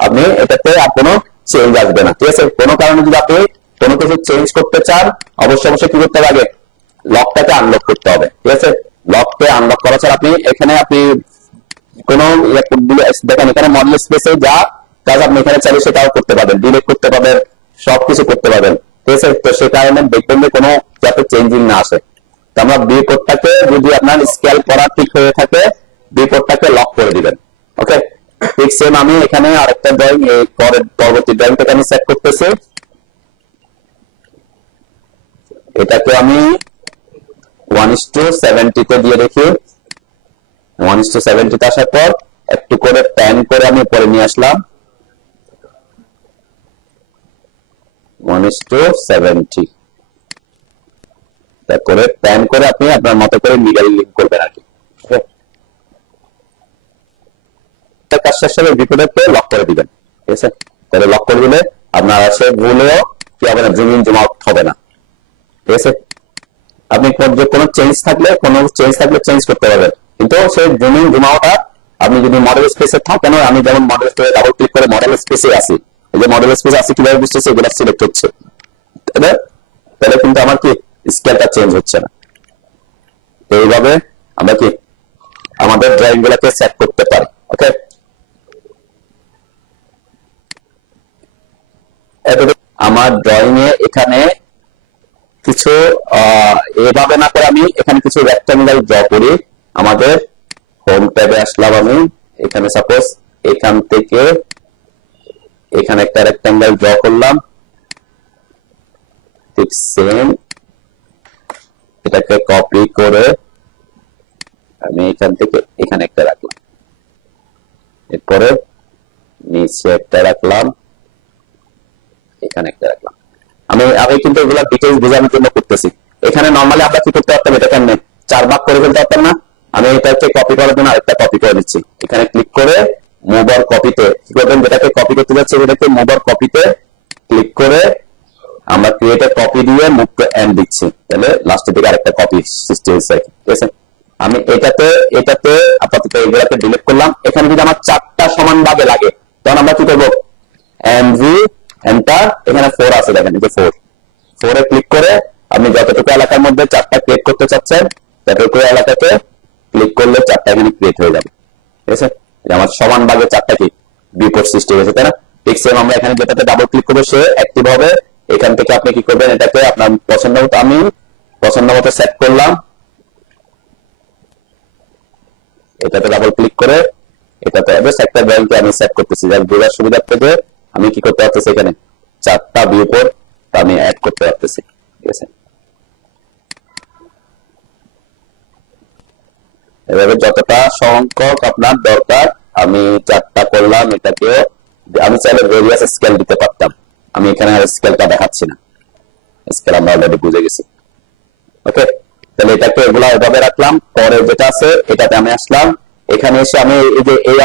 আপনি এটাতে আর কোনো চেঞ্জ আসবে না, ঠিক আছে? কোনো কারণে যদি আপনি কোনো কিছু চেঞ্জ করতে চান অবশ্যই কি করতে লাগে, লকটাকে আনলক করতে হবে, ঠিক আছে? লককে আনলক করা ছাড়া আপনি এখানে আপনি কোনো দেখেন এখানে মডেল স্পেসে যা কাজ আপনি এখানে চাইলে সেটাও করতে পারবেন, ডিলিট করতে পারবেন, সবকিছু করতে পারবেন। ঠিক আছে, তো সে কারণে দেখবেন যে কোনো যাতে চেঞ্জিং না আসে। তো আমরা বি কোডটাকে যদি আপনার স্কেল করা ঠিক হয়ে থাকে বি কোডটাকে লক করে দিবেন। ওকে, ঠিক সেম আমি এখানে আরেকটা ড্রয়িং এই পরবর্তী ড্রয়িংটাকে আমি সেট করতেছি। এটাকে আমি 1:70 তে দিয়ে দেখি। 1:70 তে আসার পর একটু করে প্যান করে আমি উপরে নিয়ে আসলাম 1:70। তারপরে প্যান করে আপনি আপনার মতো করে মিডল লিঙ্ক করবেন আর কি। কাজ শেষ হলে বিপরীতে লক করে দিবেন। ঠিক আছে, তাহলে লক করে দিলে আপনার সে ভুলেও কি হবে না, জুম ইন জুম আউট হবে না। ঠিক আছে, আপনি কোনো চেঞ্জ থাকলে চেঞ্জ করতে পারবেন, কিন্তু সেই জুম ইন জুম আউট আপনি যদি মডেল স্পেসে থাকেন, আমি যেমন মডেল স্পেসে ডাবল ক্লিক করে মডেল স্পেসে আসি, এই যে মডেল স্পেসে আসি কিভাবে বুঝতেছি, এগুলো সিলেক্ট হচ্ছে, তাহলে কিন্তু আমার কি স্কেলটা চেঞ্জ হচ্ছে না। তো এইভাবে আমরা কি আমাদের ড্রয়িং গুলোকে সেট করতে পারি। ওকে, আমার ড্রয়িং এ এখানে কিছু এভাবে না করে আমি এখানে কিছু রেক্টাঙ্গেল ড্র করি। আমাদের হোম ট্যাবে আসলাম, আমি এখানে সাপোজ এখান থেকে এখানে একটা রেক্টাঙ্গেল ড্র করলাম, ঠিক সেম এটাকে কপি করে আমি এখান থেকে এখানে একটা রাখলাম, এরপরে নিচে একটা রাখলাম, এখানে একটা রাখলাম। আমি কিন্তু এগুলা ডিটেইলস বোঝানোর জন্য করতেছি। এখানে নরমালি আমরা কি করতে পারতাম, এটা কেমনে 4 ভাগ করে ফেলতে পারতাম না। আমি এটাকে কপি করার জন্য আরেকটা কপি করে দিচ্ছি, এখানে ক্লিক করে মুভ অর কপিতে কি করবেন, যেটাকে কপি করতে যাচ্ছে এটাকে মুভ অর কপিতে ক্লিক করে আমরা ক্রিয়েট এ কপি দিয়ে মুভ টু এন্ড দিচ্ছি, তাহলে লাস্টের দিকে আরেকটা কপি সৃষ্টি হয়েছে। ঠিক আছে, আমি এটাতে আপাতত এগুলাকে ডিলিট করলাম। এখানে যদি আমার 4টা সমান ভাগে লাগে তখন আমরা কি করবো, এমভি এন্টার, এখানে 4 আছে দেখেন, এই যে 4 এ ক্লিক করে আপনি যতটুকু এলাকার মধ্যে 4টা ক্রিয়েট করতে চাচ্ছেন ততটুকু এলাকাতে ক্লিক করলে 4টা এখানে ক্রিয়েট হয়ে যাবে। ঠিক আছে, আমার সমান ভাগে 4টা কি বিপদ সৃষ্টি হয়েছে, তাই না? ঠিক সেম আমরা এখানে যেটাতে ডাবল ক্লিক করবো সে অ্যাক্টিভ হবে। এখান থেকে আপনি কি করবেন, এটাকে আপনার পছন্দ মতো আমি পছন্দ মতো সেট করলাম, এটাতে ডাবল ক্লিক করে এটাতে একটা ড্রয়িংকে আমি সেট করতেছি, যার বোঝার সুবিধার্থে যে আমি কি করতে পারতেছি, এখানে 4টা ভিউপোর্ট আমি অ্যাড করতে পারতেছি। ঠিক আছে, এভাবে যতটা সংখ্যক আপনার দরকার আমি 4টা করলাম। এটাকে আমি চাইলে ভেরিয়াস স্কেল দিতে পারতাম, আমি এখানে আর স্কেলটা দেখাচ্ছি না, স্কেল আমরা অলরেডি বুঝে গেছি। ওকে, তাহলে এটাকে এগুলা এভাবে রাখলাম। পরে যেটা আছে এটাতে আমি আসলাম, এখানে এসে আমি এই যে এই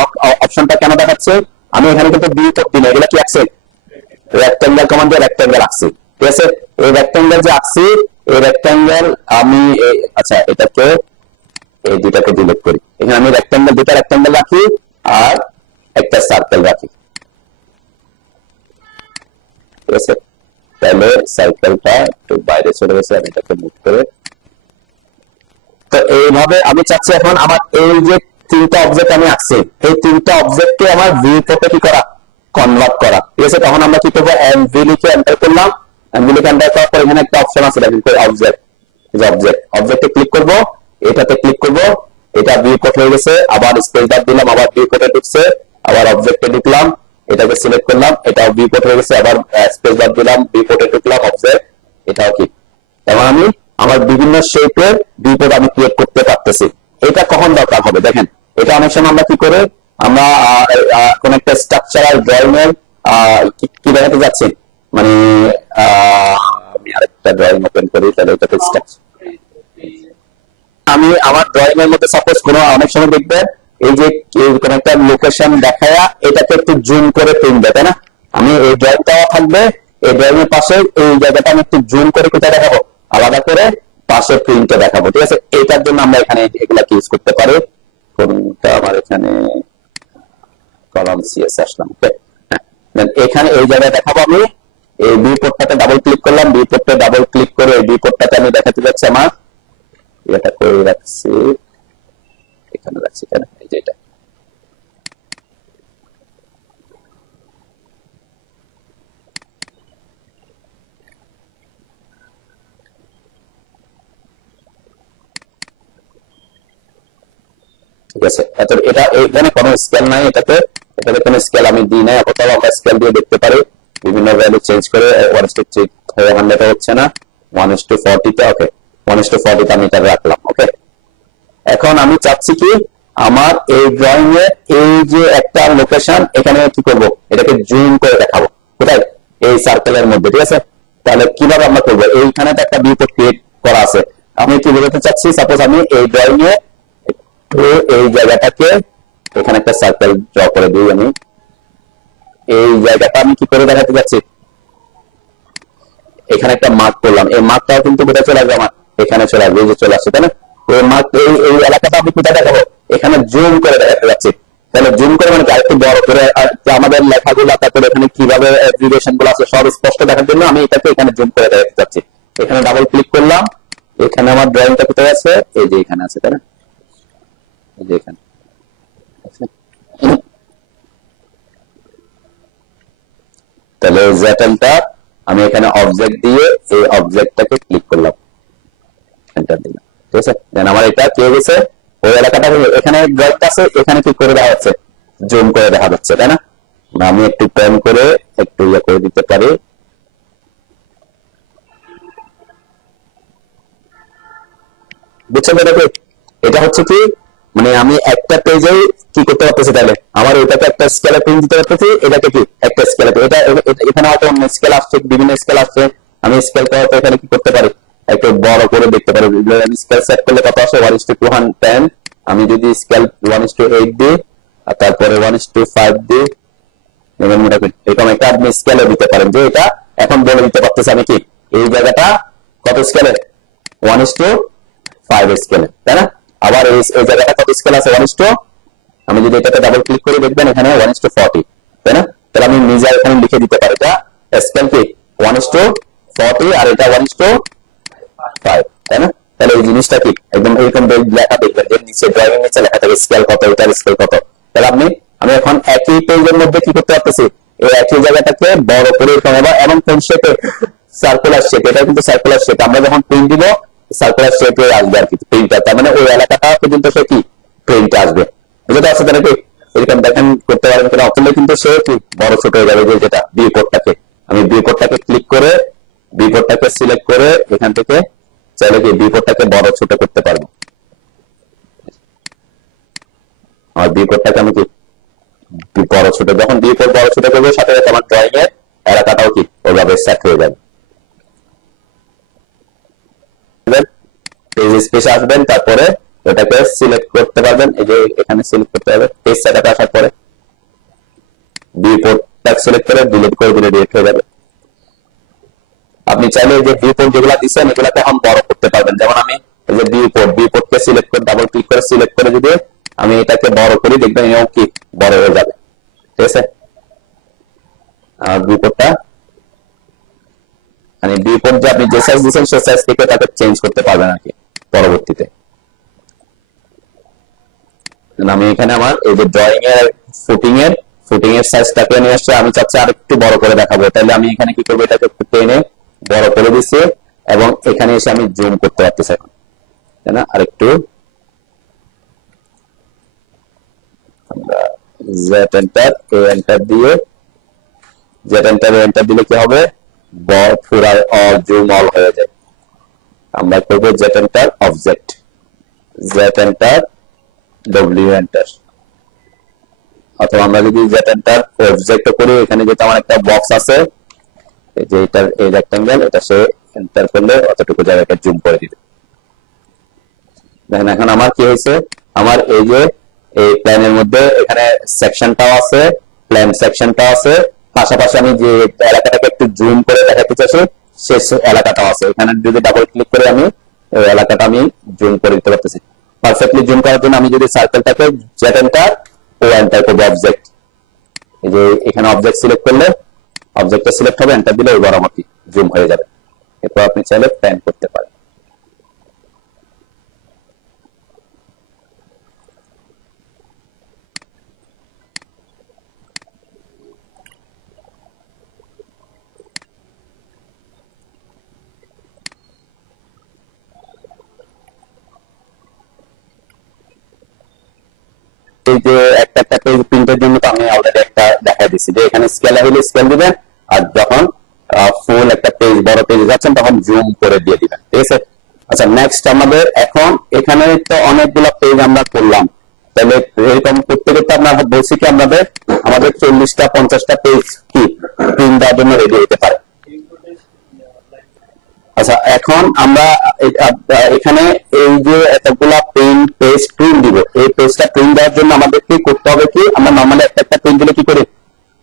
অপশনটা কেন দেখাচ্ছে, আমি এখানে কিন্তু দুই করতে না, এগুলা কি আছে রেক্টাঙ্গেল কমান্ড দিয়ে রেক্টাঙ্গেল আঁকছি। ঠিক আছে, এই রেক্টাঙ্গেল যে আঁকছি এই রেক্টাঙ্গেল আমি আচ্ছা এটাকে এই দুটাকে ডিলিট করি, এখানে আমি রেক্টাঙ্গেল দুটা রেক্টাঙ্গেল রাখি আর একটা সার্কেল রাখি। ঠিক আছে, তাহলে সার্কেলটা একটু বাইরে চলে গেছে, আমি এটাকে মুভ করে, তো এইভাবে আমি চাচ্ছি এখন আমার এই যে 3টা অবজেক্ট আমি আঁকছি এই 3টা অবজেক্টকে আমার ভিউ পোর্টে কি করা, কনভার্ট করা। ঠিক আছে, তখন আমরা কি করবো, এমভি লিখে এন্টার করলাম, এমভি লিখে এন্টার করার পর এখানে একটা অপশন আছে দেখেন অবজেক্টে ক্লিক করব, এটাতে ক্লিক করব, এটা ভিউ পোর্ট হয়ে গেছে, আবার স্পেস বার দিলাম, আবার ভিউ পোর্টে ঢুকছে, আবার অবজেক্টে ঢুকলাম, এটাকে সিলেক্ট করলাম, এটাও ভিউ পোর্ট হয়ে গেছে, আবার স্পেস বার দিলাম, ভিউ পোর্টে ঢুকলাম, অবজেক্ট, এটাও কি, তেমন আমি আমার বিভিন্ন শেপের ভিউপোর্ট আমি ক্রিয়েট করতে পারতেছি। এটা কখন দরকার হবে দেখেন, এটা অনেক সময় আমরা কি করে আমরা কোন একটা স্ট্রাকচারাল ড্রয়িং এর কি দেখাতে যাচ্ছি, মানে আমি আরেকটা ড্রয়িং ওপেন করি, তাহলে এটাতে আমি আমার ড্রয়িং এর মধ্যে সাপোজ কোনো অনেক সময় দেখবেন এই যে কোন একটা লোকেশন দেখায়া এটাকে একটু জুম করে প্রিন্ট দেয়, তাই না? আমি এই ড্রয়িংটাও থাকবে, এই ড্রয়িং এর পাশে এই জায়গাটা আমি একটু জুম করে কোথায় দেখাবো, আলাদা করে পাশে প্রিন্টে দেখাবো। ঠিক আছে, এটার জন্য আমরা এখানে এগুলা ইউজ করতে পারি। কোনটা আমার এখানে কলাম সিএস আসলাম, এখানে এই জায়গায় দেখাবো, আমি এই ভিউ পোর্টটাতে ডাবল ক্লিক করলাম, ভিউ পোর্টে ডাবল ক্লিক করে এই ভিউ পোর্টটাতে আমি দেখাতে যাচ্ছি আমার এটা করে রাখছি, এখানে রাখছি কেন, এই যে এটা। ঠিক আছে, এটা এখানে কোনো স্কেল নাই, এটাতে কোনো স্কেল আমি দিই নাই আপাতত। আমরা স্কেল দিয়ে দেখতে পারি বিভিন্ন ভ্যালু চেঞ্জ করে। 1:100 হচ্ছে না, 1:40 তে, ওকে 1:40 তে আমি এটা রাখলাম। ওকে, এখন আমি চাচ্ছি কি আমার এই ড্রয়িং এ এই যে একটা লোকেশন, এখানে কি করব, এটাকে জুম করে দেখাবো। কোথায়? এই সার্কেলের মধ্যে। ঠিক আছে, তাহলে কিভাবে আমরা করবো? এইখানে তো একটা ভিউ ক্রিয়েট করা আছে। আমি কি বলতে চাচ্ছি, সাপোজ আমি এই ড্রয়িং এ এই জায়গাটাকে এখানে একটা সার্কেল ড্র করে দিই। আমি এই জায়গাটা আমি কি করে দেখাতে যাচ্ছি, এখানে একটা মার্ক করলাম। এই মার্কটাও কিন্তু কোথায় চলে আসবে, আমার এখানে চলে আসবে, এই যে চলে আসছে, তাই না? এই মার্ক, এই এলাকাটা আমি কোথায় দেখাবো, এখানে জুম করে দেখাতে যাচ্ছি। তাহলে জুম করে মানে আরেকটু বড় করে আমাদের লেখাগুলো, তারপরে এখানে কিভাবে অ্যাপ্লিকেশন গুলো আছে সব স্পষ্ট দেখার জন্য আমি এটাকে এখানে জুম করে দেখাতে যাচ্ছি। এখানে ডাবল ক্লিক করলাম, এখানে আমার ড্রয়িংটা কোথায় আছে, এই যে এখানে আছে, তাই না? এই যে এখানে। তাহলে জ্যাটেনটা আমি এখানে অবজেক্ট দিয়ে এই অবজেক্টটাকে ক্লিক করলাম, এন্টার দিলাম। ঠিক আছে, দেন আমার এটা কি হয়ে গেছে, ওই এলাকাটা এখানে ড্রয়িংটা আছে, এখানে কি করে দেখা যাচ্ছে, জুম করে দেখা যাচ্ছে, তাই না? আমি একটু কম করে একটু ইয়ে করে দিতে পারি। বুঝছেন এটাকে? এটা হচ্ছে কি, মানে আমি একটা পেজে কি করতে পারতেছি, তাহলে আমার এটাকে একটা স্কেলে প্রিন্ট দিতে পারতেছি, এটাকে কি একটা স্কেলে, এটা এখানে হয়তো অন্য স্কেল আসছে, বিভিন্ন স্কেল আসছে। আমি স্কেল করাতে এখানে কি করতে পারি, একটু বড় করে দেখতে পারি। আমি স্কেল সেট করলে কত আসে, 1:210। আমি যদি স্কেল 1:8 দিই, আর তারপরে 1:5 দিই, এরকম একটা আপনি স্কেলে দিতে পারেন। যে এটা এখন বলে দিতে পারতেছি আমি কি এই জায়গাটা কত স্কেলে, 1:5 স্কেলে, তাই না? আবার এই জায়গাটা কত স্কেল আছে, 1:, আমি যদি এটাতে ডাবল ক্লিক করে দেখবেন এখানে 1:40, তাই না? তাহলে আমি নিজে এখানে লিখে দিতে পারি এটা স্কেল কি 1:40 আর এটা 1:5, তাই না? তাহলে এই জিনিসটা কি একদম এরকম লেখা দেখবেন যে নিচে ড্রয়িং নিচে লেখা থাকে স্কেল কত, এটার স্কেল কত। তাহলে আমি এখন একই পেজের মধ্যে কি করতে পারতেছি, এই একই জায়গাটাকে বড় করে এবং কোন শেপে, সার্কুলার শেপ। এটা কিন্তু সার্কুলার শেপ, আমরা যখন প্রিন্ট দিব সার্কুলার শেপে আসবে আর কি প্রিন্টটা, তার মানে ওই এলাকাটা পর্যন্ত সে কি প্রিন্ট আসবে। বুঝতে পারছো? তাহলে কি এরকম দেখেন করতে পারেন কিনা, অতলে কিন্তু সে কি বড় ছোট হয়ে যাবে। যেটা ভিউ কোডটাকে আমি ভিউ কোডটাকে ক্লিক করে ভিউ কোডটাকে সিলেক্ট করে এখান থেকে চাইলে কি ভিউ কোডটাকে বড় ছোট করতে পারবো। আর ভিউ কোডটাকে আমি কি বড় ছোট, যখন ভিউ কোড বড় ছোট করবো সাথে সাথে আমার ড্রয়িং এর এলাকাটাও কি ওইভাবে সেট হয়ে যাবে। পেজ স্পেসে আসবেন, তারপরে এটাকে সিলেক্ট করতে পারবেন। এই যে এখানে সিলেক্ট করতে হবে, পেজ সেটআপ আসার পরে ভিউ কোডটা সিলেক্ট করে ডিলিট করে দিলে ডিলিট হয়ে যাবে। আপনি চাইলে যে ভিউ কোড যেগুলো দিচ্ছেন এগুলাকে এখন বড় করতে পারবেন। যেমন আমি এই যে ভিউ কোডকে সিলেক্ট করে ডাবল ক্লিক করে সিলেক্ট করে যদি আমি এটাকে বড় করি, দেখবেন এও কি বড় হয়ে যাবে। ঠিক আছে, আর ভিউ কোডটা মানে ভিউ কোড যে আপনি যে সাইজ দিচ্ছেন সেই সাইজ থেকে তাকে চেঞ্জ করতে পারবেন আর কি পরবর্তীতে। আমি এখানে আমার এই যে ড্রয়িং এর ফুটিং এর সাইজটাকে নিয়ে আসছে, আমি চাচ্ছি আর একটু বড় করে দেখাবো। তাহলে আমি এখানে কি করবো, এটাকে একটু টেনে বড় করে দিচ্ছি এবং এখানে এসে আমি জুম করতে পারতেছি এখন, তাই না? আর একটু আমরা জেড এন্টার এন্টার দিয়ে জেড এন্টার দিলে কি হবে, পুরা অল জুম অল হয়ে যায়। আমরা করবো Z enter object, Z enter W enter, অথবা আমরা যদি জেড এন্টার অবজেক্ট করি, এখানে যেটা আমার একটা বক্স আছে এই যে এটার এই রেক্টেঙ্গেল, এটা সে এন্টার করলে অতটুকু জায়গাটা জুম করে দিবে। দেখেন এখন আমার কি হয়েছে, আমার এই যে এই প্ল্যানের মধ্যে এখানে সেকশনটাও আছে, প্ল্যান সেকশনটাও আছে, পাশাপাশি আমি যে এলাকাটাকে একটু জুম করে দেখাতে চাইছি শেষ এলাকাটাও আছে। এখানে যদি ডাবল ক্লিক করে আমি এই এলাকাটা আমি জুম করে দিতে পারতেছি। পারফেক্টলি জুম করার জন্য আমি যদি সার্কেলটাকে জেড এন্টার ও এন্টার করবো অবজেক্ট, এই যে এখানে অবজেক্ট সিলেক্ট করলে অবজেক্টটা সিলেক্ট হবে, এন্টার দিলে ওই বরাবর জুম হয়ে যাবে। এরপর আপনি চাইলে প্যান করতে পারেন। যে একটা একটা পেজ প্রিন্টের জন্য তো আমি অলরেডি একটা দেখাই দিচ্ছি যে এখানে স্কেল হলে স্কেল দিবেন, আর যখন ফুল একটা পেজ বড় পেজে যাচ্ছেন তখন জুম করে দিয়ে দিবেন, ঠিক আছে। আচ্ছা, নেক্সট আমাদের এখন এখানে তো অনেকগুলো পেজ আমরা করলাম, তাহলে এরকম করতে করতে আপনার বলছি কি আমাদের 40টা 50টা পেজ কি প্রিন্ট দেওয়ার জন্য রেডি হতে পারে। আচ্ছা, এখন আমরা এখানে এই যে এতগুলা পেজ প্রিন্ট দিব, এই পেজটা প্রিন্ট দেওয়ার জন্য আমাদের কি করতে হবে, কি আমরা নর্মালি একটা একটা প্রিন্ট দিলে কি করি,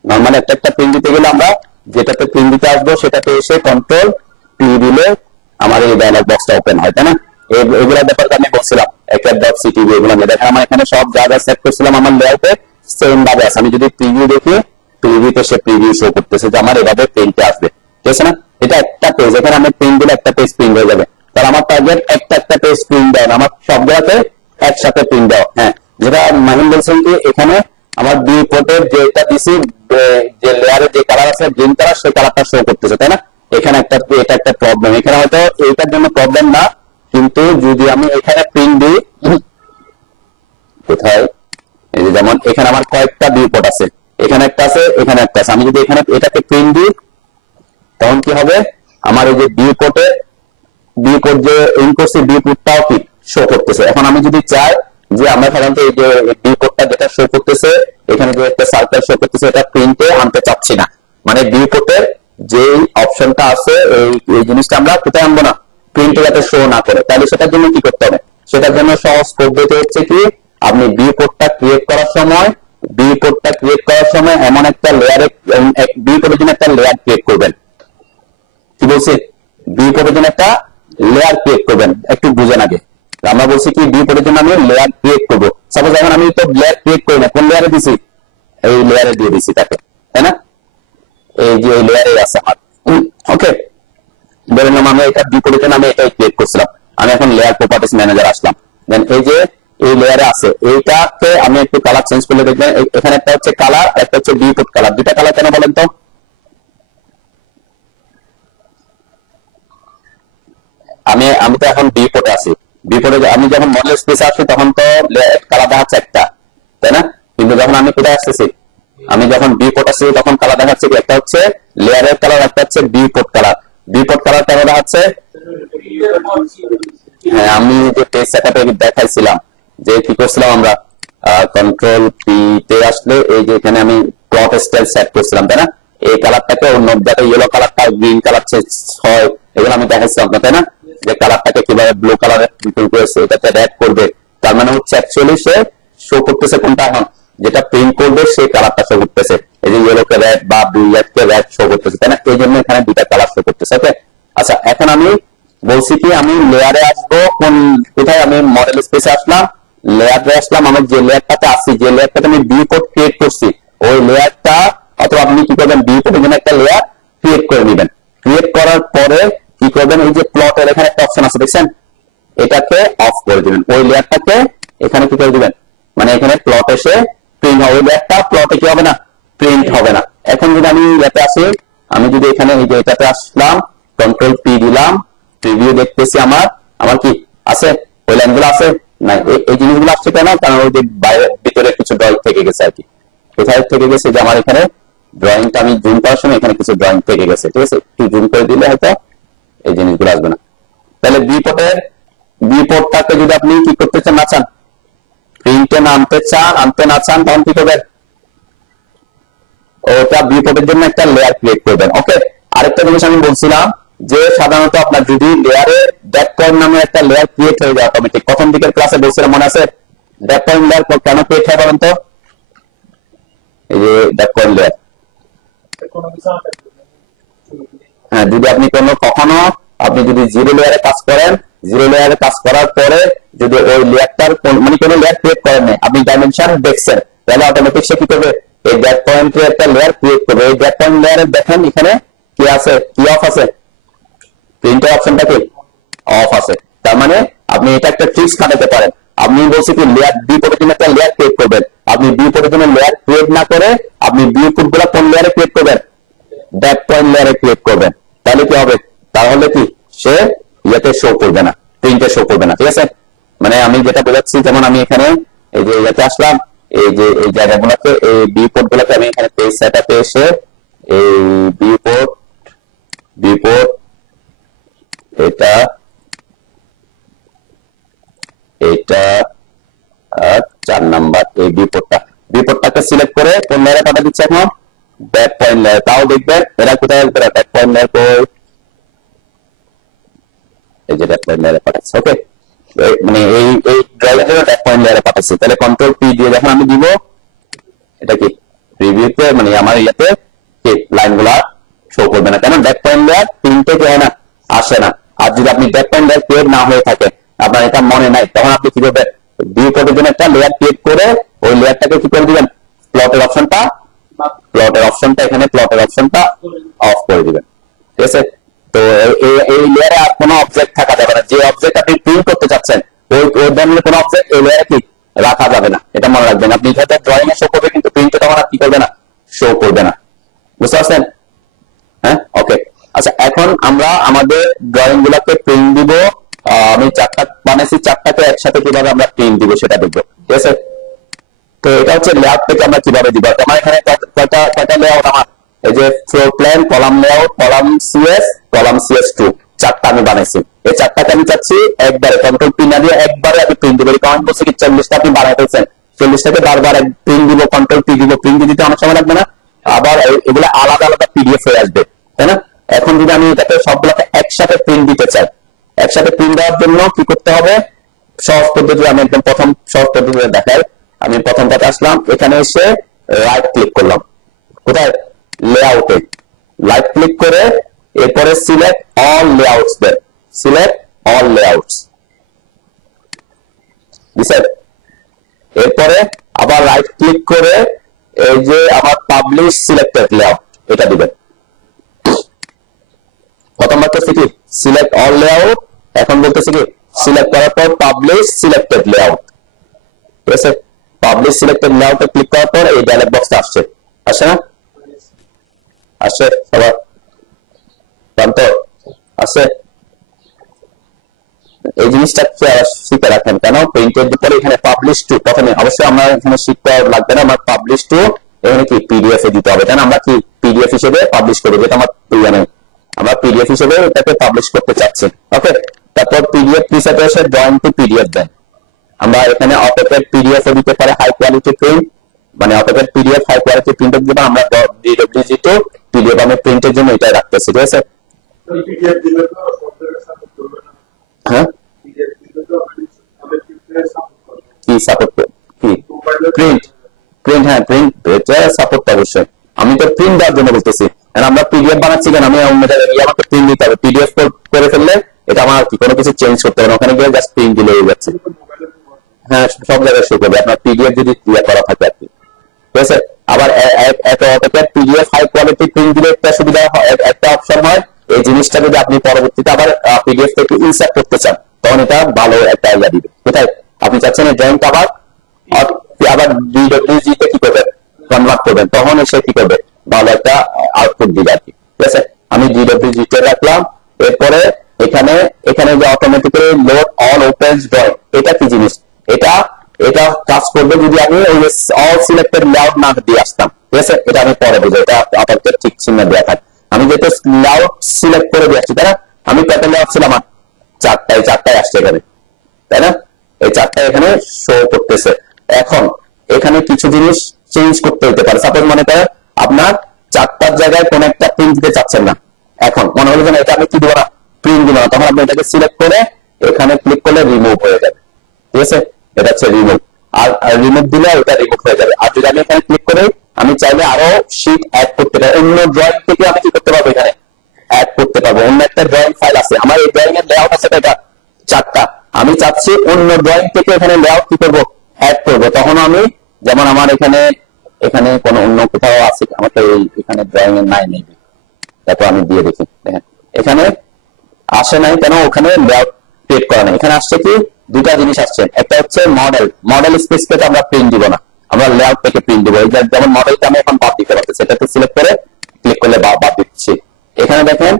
নর্মালি একটা একটা প্রিন্ট দিতে গেলে আমরা যেটাতে প্রিন্ট দিতে আসবো সেটাতে এসে কন্ট্রোল পি দিলে আমার এই ডায়লগ বক্সটা ওপেন হয়, তাই না। এগুলোর ব্যাপারে আমি বলছিলাম একের.সিটিভি এগুলো দেখেন আমার এখানে সব যা যা সেট করছিলাম আমার লেআউটে সেম ভাবে আছে। আমি যদি প্রিভিউ দেখি প্রিভিউতে সে প্রিভিউ শো করতেছে যে আমার এভাবে প্রিন্টে আসবে, ঠিক আছে না। এটা একটা পেজ, এখানে আমি প্রিন্ট দিলে একটা পেজ প্রিন্ট হয়ে যাবে, তাহলে আমার টার্গেট একটা একটা পেজ প্রিন্ট দেওয়া, আমার সবগুলোতে একসাথে প্রিন্ট দেওয়া। হ্যাঁ, যেটা মাহিন বলছেন কি এখানে আমার দুই পোর্টের যেটা দিছি যে লেয়ারে যে কালার আছে গ্রিন কালার সেই কালারটা শো করতেছে, তাই না। এখানে একটা এটা একটা প্রবলেম, এখানে হয়তো এইটার জন্য প্রবলেম না, কিন্তু যদি আমি এখানে প্রিন্ট দিই কোথায়, এই যে যেমন এখানে আমার কয়েকটা ভিউ পোর্ট আছে, এখানে একটা আছে এখানে একটা আছে, আমি যদি এখানে এটাকে প্রিন্ট দিই তখন কি হবে, আমার এই যে ভিউ পোর্টে ভিউ পোর্ট যে ইন করছে ভিউ পোর্টটাও কি শো করতেছে। এখন আমি যদি চাই যে আমরা সাধারণত এই যে ভিউ পোর্টটা যেটা শো করতেছে এখানে যে একটা সার্কেল শো করতেছে এটা প্রিন্টে আনতে চাচ্ছি না, মানে ভিউ পোর্টের যে অপশনটা আছে এই জিনিসটা আমরা কোথায় আনবো না, প্রিন্টে যাতে শো না করে, তাহলে সেটার জন্য কি করতে হবে, সেটার জন্য সহজ পদ্ধতি হচ্ছে কি আপনি ভিউ পোর্টটা ক্রিয়েট করার সময় এমন একটা লেয়ারে ভিউ পোর্টের জন্য একটা লেয়ার ক্রিয়েট করবেন, কি বলছি ভিউ পোর্টের জন্য একটা লেয়ার ক্রিয়েট করবেন, একটু বুঝেন আগে। আমরা বলছি কি ভিউ পোর্টের জন্য আমি লেয়ার ক্রিয়েট করবো, সাপোজ এখন আমি তো লেয়ার ক্রিয়েট করি না, কোন লেয়ারে দিছি, এই লেয়ারে দিয়ে দিছি তাকে, তাই না, এই যে এই লেয়ারে আছে আমার, ওকে। ধরে নিলাম আমি এটা ভিউ পোর্টের জন্য আমি এটাই ক্রিয়েট করছিলাম, আমি এখন লেয়ার প্রপার্টিস ম্যানেজার আসলাম, দেন এই যে এই লেয়ারে আছে এইটাকে আমি একটু কালার চেঞ্জ করলে দেখবেন এখানে একটা হচ্ছে কালার, একটা হচ্ছে ভিউ পোর্ট কালার, দুটা কালার কেন বলেন তো, আমি তো এখন ভিউ পোর্টে আছি, ভিউ পোর্টে আমি যখন মডেল স্পেসে আসি তখন তো কালার দেখাচ্ছে একটা, তাই না, কিন্তু যখন আমি কোথায় আসতেছি, আমি যখন ভিউ পোর্ট আসছি তখন কালার দেখাচ্ছে একটা হচ্ছে লেয়ারের কালার, একটা হচ্ছে view port colour. View port colour কেন দেখাচ্ছে, হ্যাঁ আমি যে পেজ সেটআপে দেখাইছিলাম যে কি করছিলাম আমরা কন্ট্রোল পি তে আসলে এই যে এখানে আমি প্লট স্টাইল সেট করছিলাম, তাই না, এই কালারটাকে অন্য জায়গায় ইয়েলো কালারটা গ্রিন কালার হয় এগুলো আমি দেখাইছিলাম, তাই না, যে কালারটাকে কিভাবে ব্লু কালারে করেছে এটাতে রেড করবে, তার মানে হচ্ছে অ্যাকচুয়ালি সে শো করতেছে কোনটা, এখন যেটা প্রিন্ট করবে সেই কালারটা শো করতেছে, এই যে ইয়েলো কে রেড বা ব্লু কে রেড শো করতেছে, তাই না, এই জন্য এখানে দুটা কালার শো করতেছে, ওকে। আচ্ছা, এখন আমি বলছি কি আমি লেয়ারে আসবো, কোথায় আমি মডেল স্পেসে আসলাম, লেয়ারে আসলাম, আমার যে লেয়ারটাতে আসছি যে লেয়ারটাতে আমি ভিউ পোর্ট ক্রিয়েট করছি ওই লেয়ারটা, অথবা আপনি কি করবেন ভিউ পোর্টের জন্য একটা লেয়ার ক্রিয়েট করে নেবেন, ক্রিয়েট করার পরে কি করবেন, এই যে প্লটের এখানে একটা অপশন আছে দেখছেন, এটাকে অফ করে দিবেন, ওই লেয়ারটাকে এখানে কি করে দিবেন, মানে এখানে প্লট এসে প্রিন্ট হবে, ওই লেয়ারটা প্লটে কি হবে না, প্রিন্ট হবে না। এখন যদি আমি এটাতে আসি, আমি যদি এখানে এই যে এটাতে আসলাম কন্ট্রোল পি দিলাম, প্রিভিউ দেখতেছি আমার কি আছে, ওই লাইনগুলো আছে না, এই জিনিসগুলো আসছে কেন, কারণ ওই যে বাইরের ভিতরে কিছু ড্রয়িং থেকে গেছে আর কি, কোথায় থেকে গেছে, যে আমার এখানে ড্রয়িংটা আমি জুম করার সময় এখানে কিছু ড্রয়িং থেকে গেছে, ঠিক আছে, একটু জুম করে দিলে হয়তো এই জিনিসগুলো আসবে না। তাহলে বি পোর্টটাকে যদি আপনি কি করতে চান না চান, প্রিন্টে আনতে না চান তখন কি করবেন, ওটা বি পোর্টের জন্য একটা লেয়ার ক্রিয়েট করবেন, ওকে। আরেকটা জিনিস আমি বলছিলাম যে সাধারণত আপনার যদি লেয়ারে ড্যাপ পয়েন্ট নামে একটা লেয়ার ক্রিয়েট হয়ে যায় অটোমেটিক, প্রথম দিকের ক্লাসে বলছিলাম মনে আছে, ড্যাপ পয়েন্ট লেয়ার কেন ক্রিয়েট হয় বলেন তো, এই যে ড্যাপ পয়েন্ট লেয়ার, হ্যাঁ যদি আপনি কখনো আপনি যদি জিরো লেয়ারে কাজ করেন, জিরো লেয়ারে কাজ করার পরে যদি ওই লেয়ারটার মানে কোনো লেয়ার ক্রিয়েট করেন না, আপনি ডাইমেনশন দেখছেন, তাহলে অটোমেটিক সে কি করবে, এই ড্যাপ পয়েন্টের একটা লেয়ার ক্রিয়েট করবে, এই ড্যাপ পয়েন্ট লেয়ারে দেখেন এখানে কি আছে, কি অফ আছে, প্রিন্টের অপশনটা কি অফ আছে, তার মানে আপনি এটা একটা ট্রিক্স খাটাতে পারেন। আপনি বলছি কি লেয়ার বি পোর্টের জন্য একটা লেয়ার ক্রিয়েট করবেন, আপনি বি পোর্টের জন্য লেয়ার ক্রিয়েট না করে আপনি বি পোর্ট গুলা কোন লেয়ারে ক্রিয়েট করবেন, ড্যাপ পয়েন্ট লেয়ারে ক্রিয়েট করবেন, তাহলে কি হবে, তাহলে কি সে ইয়েতে শো করবে না, প্রিন্টে শো করবে না, ঠিক আছে। মানে আমি যেটা বোঝাচ্ছি, যেমন আমি এখানে এই যে ইয়েতে আসলাম, এই যে এই জায়গাগুলোকে, এই ভিউপোর্ট গুলোকে আমি এখানে পেজ সেটআপে এসে এই ভিউপোর্ট এটা এটা আর 4 নাম্বার এই ভিউপোর্টটাকে সিলেক্ট করে কোন লেয়ারে পাঠা দিচ্ছে এখন, ব্যাক পয়েন্ট লেয়ার। তাও দেখবেন এরা কোথায় আসবে, ব্যাক পয়েন্ট লেয়ার কই, এই যে ব্যাক পয়েন্ট লেয়ারে পাঠাচ্ছে। ওকে, মানে এই ড্রয়িং এর ব্যাক পয়েন্ট লেয়ারে পাঠাচ্ছে। তাহলে কন্ট্রোল পি দিয়ে যখন আমি দিব, এটা কি প্রিভিউতে মানে আমার ইয়াতে কি লাইনগুলা শো করবে না, কেন ব্যাক পয়েন্ট লেয়ার প্রিন্টে কি হয় না, আসে না। আর যদি আপনি ব্যাক পয়েন্ট লেয়ার ক্রিয়েট না হয়ে থাকে, আপনার এটা মনে নাই, তখন আপনি কি করবেন, ভিউ কোডের জন্য একটা লেয়ার ক্রিয়েট করে ওই লেয়ারটাকে কি করে দিবেন, প্লটের অপশনটা এখানে প্লটের অপশনটা অফ করে দিবেন। ঠিক আছে, তো এই লেয়ারে আর কোনো অবজেক্ট থাকা যাবে না। যে অবজেক্ট আপনি প্রিন্ট করতে চাচ্ছেন ওই ধরনের কোনো অবজেক্ট এই লেয়ারে কি রাখা যাবে না, এটা মনে রাখবেন। আপনি হয়তো ড্রয়িং এ শো করবে কিন্তু প্রিন্টে তখন আর কি করবে না, শো করবে না। বুঝতে পারছেন? হ্যাঁ, ওকে। আচ্ছা, এখন আমরা আমাদের ড্রয়িং গুলাকে প্রিন্ট দিব। আমি 4টা বানাইছি, 4টাকে একসাথে কিভাবে আমরা প্রিন্ট দিব সেটা দেখবো। ঠিক আছে, তো এটা হচ্ছে লেআউট থেকে আমরা কিভাবে দিব। আমার এখানে কয়টা লেআউট, আমার এই যে floor plan, column layout, column CS2 4টা আমি বানাইছি। এই 4টাকে আমি চাচ্ছি একবারে কন্ট্রোল পি না দিয়ে একবারে আমি প্রিন্ট দিব। কমেন্ট বলছে কি 40টা আপনি বানাই ফেলছেন, 40টাকে বারবার প্রিন্ট দিব, কন্ট্রোল পি দিব। প্রিন্ট দিতে অনেক সময় লাগবে না, আবার এগুলো আলাদা আলাদা পিডিএফ হয়ে আসবে, তাই না? এখন যদি আমি এটাকে সবগুলোকে একসাথে প্রিন্ট দিতে চাই, একসাথে প্রিন্ট দেওয়ার জন্য কি করতে হবে, সহজ পদ্ধতি আমি একদম প্রথম সহজ পদ্ধতিতে দেখাই। আমি প্রথমটাতে আসলাম, এখানে এসে রাইট ক্লিক করলাম, কোথায়, লেআউটে রাইট ক্লিক করে এরপরে সিলেক্ট অল লেআউটস দেন, সিলেক্ট অল লেআউটস দিছেন। এরপরে আবার রাইট ক্লিক করে এই যে আমার পাবলিশ সিলেক্টেড লেআউট এটা দিবেন। প্রথমবার করছি কি সিলেক্ট অল লেআউট, এখন বলতেছি কি সিলেক্ট করার পর পাবলিশ সিলেক্টেড লেআউট। ঠিক আছে, পাবলিশ সিলেক্টেড লেআউটে ক্লিক করার পর এই ডায়লগ বক্সটা আসছে, আসে না, আসে সবার জানতো আছে। এই জিনিসটা শিখে রাখেন, কেন প্রিন্টের পরে এখানে পাবলিশ টু, প্রথমে অবশ্যই আমরা এখানে শিখতে লাগবে না, আমার পাবলিশ টু এখানে কি পিডিএফ এ দিতে হবে, কেন আমরা কি পিডিএফ হিসেবে পাবলিশ করবো, যেটা আমার জানেন আমরা পিডিএফ হিসেবে এটাকে পাবলিশ করতে চাচ্ছি। ওকে, তারপর পিডিএফ হিসেবে এসে ড্রয়িং টু পিডিএফ দেন। আমরা এখানে অটোক্যাড পিডিএফ ও দিতে পারে, হাই কোয়ালিটি প্রিন্ট মানে AutoCAD PDF high quality print দিব। আমরা DWG টু পিডিএফ আমি প্রিন্টের জন্য এটাই রাখতেছি। ঠিক আছে, হ্যাঁ কি সাপোর্ট কি প্রিন্ট হ্যাঁ প্রিন্ট সাপোর্ট অবশ্যই। আমি তো প্রিন্ট দেওয়ার জন্য বলতেছি, আমরা পিডিএফ বানাচ্ছি কেন, আমি অন্য জায়গায় আমাকে প্রিন্ট দিতে হবে। পিডিএফ করে ফেললে এটা আমার কি কোনো কিছু চেঞ্জ করতে হবে না, ওখানে গিয়ে জাস্ট প্রিন্ট দিলে হয়ে যাচ্ছে। হ্যাঁ, সব জায়গায় শো করবে আপনার পিডিএফ যদি ক্লিয়ার করা থাকে আর কি। ঠিক আছে, আবার AutoCAD PDF high quality print দিলে একটা সুবিধা, একটা অপশন হয়, এই জিনিসটা যদি আপনি পরবর্তীতে আবার পিডিএফ থেকে ইনসার্ট করতে চান তখন এটা ভালো একটা আইডিয়া দিবে। কোথায় আপনি চাচ্ছেন এই ড্রয়িংটা আবার DWG তে কি করবেন, কনভার্ট করবেন, তখন এসে কি করবে, ভালো একটা আউটপুট দিবে আর কি। ঠিক আছে, আমি DWG তে রাখলাম। এরপরে এখানে যে automatically load all open drawing, এটা কি জিনিস, এটা কাজ করবে যদি আমি ওই অল সিলেক্টেড লেআউট না দিয়ে আসতাম। ঠিক আছে, এটা আমি পরে বুঝাই, এটা আপাতত ঠিক চিহ্ন দেওয়া থাকে। আমি যেহেতু লেআউট সিলেক্ট করে দিয়ে আসছি, তাই না, আমি কয়টা লেআউট ছিল আমার, 4টায় আসছে এখানে, তাই না, এই 4টা এখানে শো করতেছে। এখন এখানে কিছু জিনিস চেঞ্জ করতে হতে পারে। সাপোজ মনে করেন আপনার 4টার জায়গায় কোন একটা প্রিন্ট দিতে চাচ্ছেন না, এখন মনে হলো যে এটা আমি কি দিব না, প্রিন্ট দিব না, তখন আপনি এটাকে সিলেক্ট করে এখানে ক্লিক করলে রিমুভ হয়ে যাবে। ঠিক আছে, এটা হচ্ছে রিমুভ, আর রিমুভ দিলে এটা রিমুভ হয়ে যাবে। আর যদি আমি এখানে ক্লিক করে আমি চাইলে আরো শীট অ্যাড করতে পারি, অন্য ড্রয়িং থেকে আমি কি করতে পারবো, এখানে অ্যাড করতে পারবো। অন্য একটা ড্রয়িং ফাইল আছে আমার, এই ড্রয়িং এর লেআউট আছে এটা 4টা, আমি চাচ্ছি অন্য ড্রয়িং থেকে এখানে লেআউট কি করবো, অ্যাড করবো। তখন আমি যেমন আমার এখানে কোনো অন্য কোথাও আছে, আমার তো এখানে ড্রয়িং এর নাই নেই, তারপর আমি দিয়ে দেখি, দেখেন এখানে আসে নাই, কেন ওখানে লেআউট ক্রিয়েট করা নাই। এখানে আসছে কি, দুটা জিনিস আসছে, একটা হচ্ছে মডেল স্পেস থেকে আমরা প্রিন্ট দিব না, আমরা লেআউট থেকে প্রিন্ট দিব। যেমন মডেলটা আমি এখন বাদ দিতে পারতেছি, এটাতে সিলেক্ট করে ক্লিক করলে বাদ দিচ্ছি। এখানে দেখেন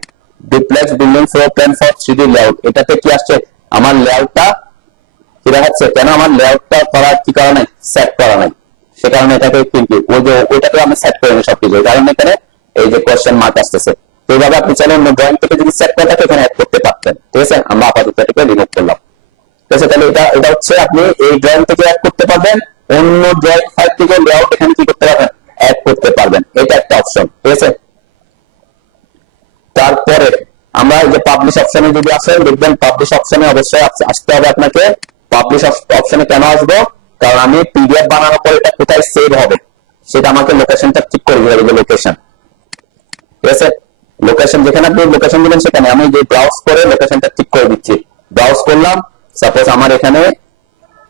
duplex building floor plan for 3D layout, এটাতে কি আসছে, আমার লেআউটটা কি দেখাচ্ছে, কেন আমার লেআউটটা কি করা নাই, সেট করা নাই। সে কারণে এটাকে কিন্তু ওইটাকে আমি সেট করে নিই সবকিছু, এই কারণে এখানে এই যে কোয়েশ্চেন মার্ক আসতেছে। তো এইভাবে আপনি চাইলে অন্য ড্রয়িং থেকে যদি সেট করে থাকে এখানে অ্যাড করতে পারতেন, ঠিক আছে। আমরা আপাতত এটাকে রিমুভ করলাম, ঠিক আছে। তাহলে এটা হচ্ছে আপনি এই ড্রয়িং থেকে অ্যাড করতে পারবেন, অন্য ড্রয়িং ফাইল থেকে লেআউট এখানে কি করতে পারবেন, অ্যাড করতে পারবেন। এটা একটা অপশন, ঠিক আছে। তারপরে আমরা এই যে পাবলিশ অপশনে যদি আসেন, দেখবেন পাবলিশ অপশনে অবশ্যই আসতে হবে আপনাকে। পাবলিশ অপশনে কেন আসবো, কারণ আমি পিডিএফ বানানোর পর এটা কোথায় সেভ হবে সেটা আমাকে লোকেশনটা ঠিক করে দিতে হবে, লোকেশন, ঠিক আছে। লোকেশন যেখানে আপনি লোকেশন দিবেন সেখানে আমি যে ব্রাউজ করে লোকেশনটা ঠিক করে দিচ্ছি। ব্রাউজ করলাম, সাপোজ আমার এখানে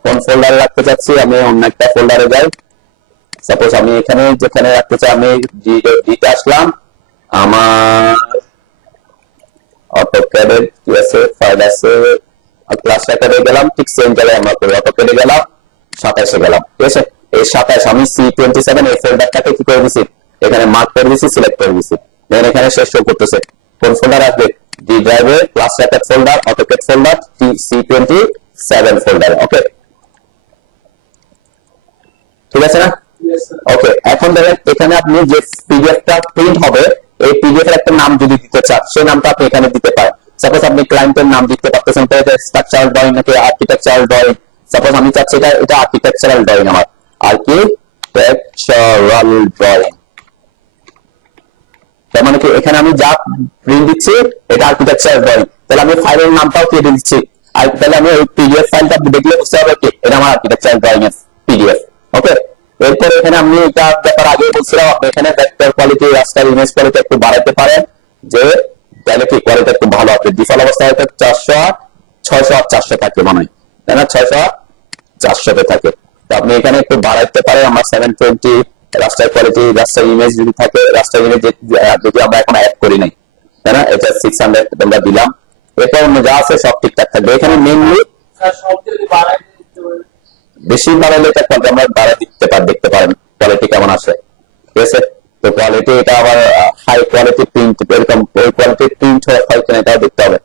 কোন ফোল্ডারে রাখতে চাচ্ছি, আমি অন্য একটা ফোল্ডারে যাই। সাপোজ আমি এখানে যেখানে রাখতে চাই আমি ডিতে আসলাম, আমার অটোক্যাডের কি আছে ফাইল আছে, ক্লাস রেকর্ডে গেলাম, ঠিক সেম জায়গায় আমরা করি, অটোক্যাডে গেলাম, 27 গেলাম, ঠিক আছে। এই 27 আমি C27 এই ফোল্ডারটাকে কি করে দিছি, এখানে মার্ক করে দিছি, সিলেক্ট করে দিছি। দেন এখানে শেষ শো করতেছে কোন ফোল্ডার আসবে, ডি ড্রাইভে class record folder, AutoCAD folder, C27 folder, okay, ঠিক আছে না? ওকে, এখন দেখেন এখানে আপনি যে পিডিএফটা প্রিন্ট হবে এই পিডিএফ এর একটা নাম যদি দিতে চান সেই নামটা আপনি এখানে দিতে পারেন। সাপোজ আপনি ক্লায়েন্টের নাম দিতে পারতেছেন, স্ট্রাকচারাল ড্রয়িং নাকি আর্কিটেকচারাল ড্রয়িং। সাপোজ আমি চাচ্ছি এটা আর্কিটেকচারাল ড্রয়িং, আমার আর্কিটেকচারাল ড্রয়িং, তার মানে কি এখানে আমি যা প্রিন্ট দিচ্ছি এটা আর্কিটেকচারাল ড্রয়িং, তাহলে আমি ফাইলের নামটাও কেটে দিচ্ছি। আর তাহলে আমি ওই পিডিএফ ফাইলটা দেখলে বুঝতে হবে কি এটা আমার আর্কিটেকচারাল ড্রয়িং এর পিডিএফ, ওকে। এরপরে এখানে আমি এটা ব্যাপার আগে বলছিলাম, আপনি এখানে ভেক্টর কোয়ালিটি, রাস্টার ইমেজ কোয়ালিটি একটু বাড়াতে পারেন, যে তাহলে কি কোয়ালিটি একটু ভালো হবে। ডিফল্ট অবস্থায় হয়তো 400 600 400 থাকে মনে হয়, তাই না, 600 400 থাকে। তো আপনি এখানে একটু বাড়াতে পারেন, আমার 720 রাস্টার কোয়ালিটি, রাস্টার ইমেজ যদি থাকে, রাস্টার ইমেজ যদি আমরা এখন অ্যাড করি নাই, তাই না, এটা 600 আমরা দিলাম। এটা অন্য যা আছে সব ঠিকঠাক থাকবে। এখানে মেইনলি বেশি বাড়ালে এটা আমরা দেখতে পারেন কোয়ালিটি কেমন আসে, ঠিক আছে। তো কোয়ালিটি এটা আবার হাই কোয়ালিটি প্রিন্ট, এরকম ওই কোয়ালিটির প্রিন্ট হয় কিনা এটাও দেখতে হবে।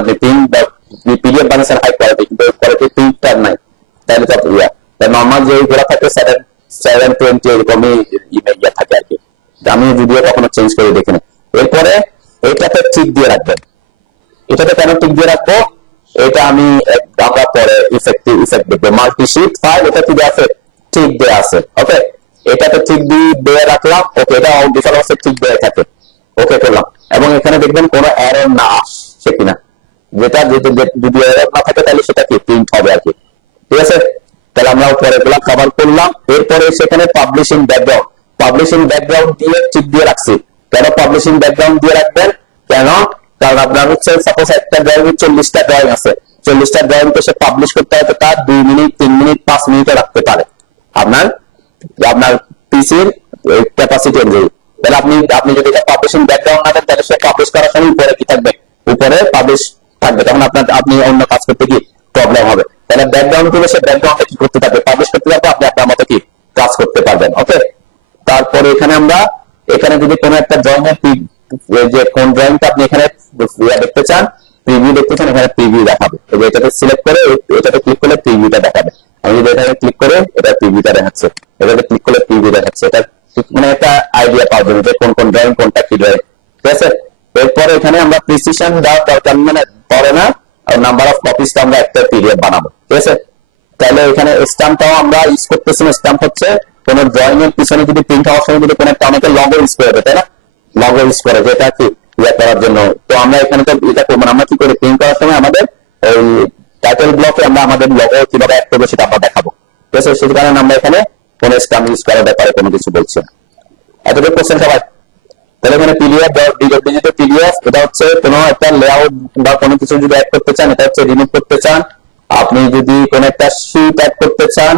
আপনি প্রিন্ট বা পিডিএফ বানিয়েছেন হাই কোয়ালিটি, কিন্তু ওই কোয়ালিটি প্রিন্টটা নাই, তাহলে তো নর্মাল যে ওইগুলো থাকে 720 এরকমই ইয়ে থাকে আর কি। আমি ভিডিও কখনো চেঞ্জ করে দেখিনি। এরপরে এটাতে ঠিক দিয়ে রাখবেন। এটাতে কেন ঠিক দিয়ে রাখবো, এটা আমরা পরে ইফেক্ট দেখবো। মাল্টিশিট ফাইল এটা ঠিক আছে, ঠিক দেয়া আছে, ওকে। এটাতে ঠিক দিয়ে রাখলাম, ওকে, এটা ডিফল্ট অবস্থায় ঠিক দেয়া থাকে, ওকে করলাম। এবং এখানে দেখবেন কোনো এরর না আসছে কিনা, যেটা যদি এরর না থাকে তাহলে সেটা কি প্রিন্ট হবে আর কি, ঠিক আছে। তাহলে আমরা পরে এগুলা কভার করলাম। এরপরে সেখানে পাবলিশিং ব্যাকগ্রাউন্ড দিয়ে ঠিক দিয়ে রাখছি। কেন পাবলিশিং ব্যাকগ্রাউন্ড দিয়ে রাখবেন, কেন, কারণ আপনার হচ্ছে সাপোজ একটা ড্রয়িং 40টা ড্রয়িং আছে, 40টা ড্রয়িং কে সে পাবলিশ করতে হয়তো তার 2 মিনিট 3 মিনিট 5 মিনিটও রাখতে পারে আপনার পিসির ক্যাপাসিটি অনুযায়ী। তাহলে আপনি যদি এটা পাবলিশিং ব্যাকগ্রাউন্ড না দেন তাহলে সে পাবলিশ করার সময় উপরে কি থাকবে, উপরে পাবলিশ থাকবে, তখন আপনি অন্য কাজ করতে কি প্রবলেম হবে। তাহলে ব্যাকগ্রাউন্ড দিলে সে ব্যাকগ্রাউন্ডে কি করতে থাকবে, পাবলিশ করতে থাকবে, আপনি আপনার মতো কি কাজ করতে পারবেন, ওকে। তারপরে এখানে যদি কোনো একটা ড্রয়িং এর যে কোন ড্রয়িংটা আপনি এখানে দেখতে চান, প্রিভিউ দেখতে চান, এখানে প্রিভিউ দেখাবে। এটাতে সিলেক্ট করে এটাতে ক্লিক করলে প্রিভিউটা দেখাবে। আমি যদি এখানে ক্লিক করে এটা প্রিভিউটা দেখাচ্ছে, এটাতে ক্লিক করলে প্রিভিউ দেখাচ্ছে। এটা মানে একটা আইডিয়া পাওয়ার জন্য যে কোন ড্রয়িং কোনটা কি ড্রয়িং, ঠিক আছে। এরপরে এখানে আমরা প্রিসিশন দেওয়ার দরকার মানে পড়ে না, আর নাম্বার অফ কপিস আমরা একটা পিডিএফ বানাবো, ঠিক আছে। তাহলে এখানে স্ট্যাম্পটাও আমরা ইউজ করতেছি না। স্ট্যাম্প হচ্ছে কোন ড্রয়িং এর পিছনে যদি প্রিন্ট হওয়ার সময় যদি কোনো একটা অনেকে লগো ইউজ করে, তাই না, লগো ইউজ করে যেটা কি ইয়ে করার জন্য। তো আমরা এখানে তো এটা করবো না, আমরা কি করে প্রিন্ট করার সময় আমাদের ওই টাইটেল ব্লকে আমরা আমাদের লগো কিভাবে অ্যাড করবো সেটা আমরা দেখাবো, ঠিক আছে। সেই কারণে আমরা এখানে কোন স্ট্যাম্প ইউজ করার ব্যাপারে কোনো কিছু বলছি না। এতটুকু কোশ্চেন সবাই। তাহলে এখানে পিডিএফ ডিজিটাল পিডিএফ এটা হচ্ছে কোনো একটা লেআউট বা কোনো কিছু যদি অ্যাড করতে চান, এটা হচ্ছে রিমুভ করতে চান। আপনি যদি কোনো একটা শীট অ্যাড করতে চান,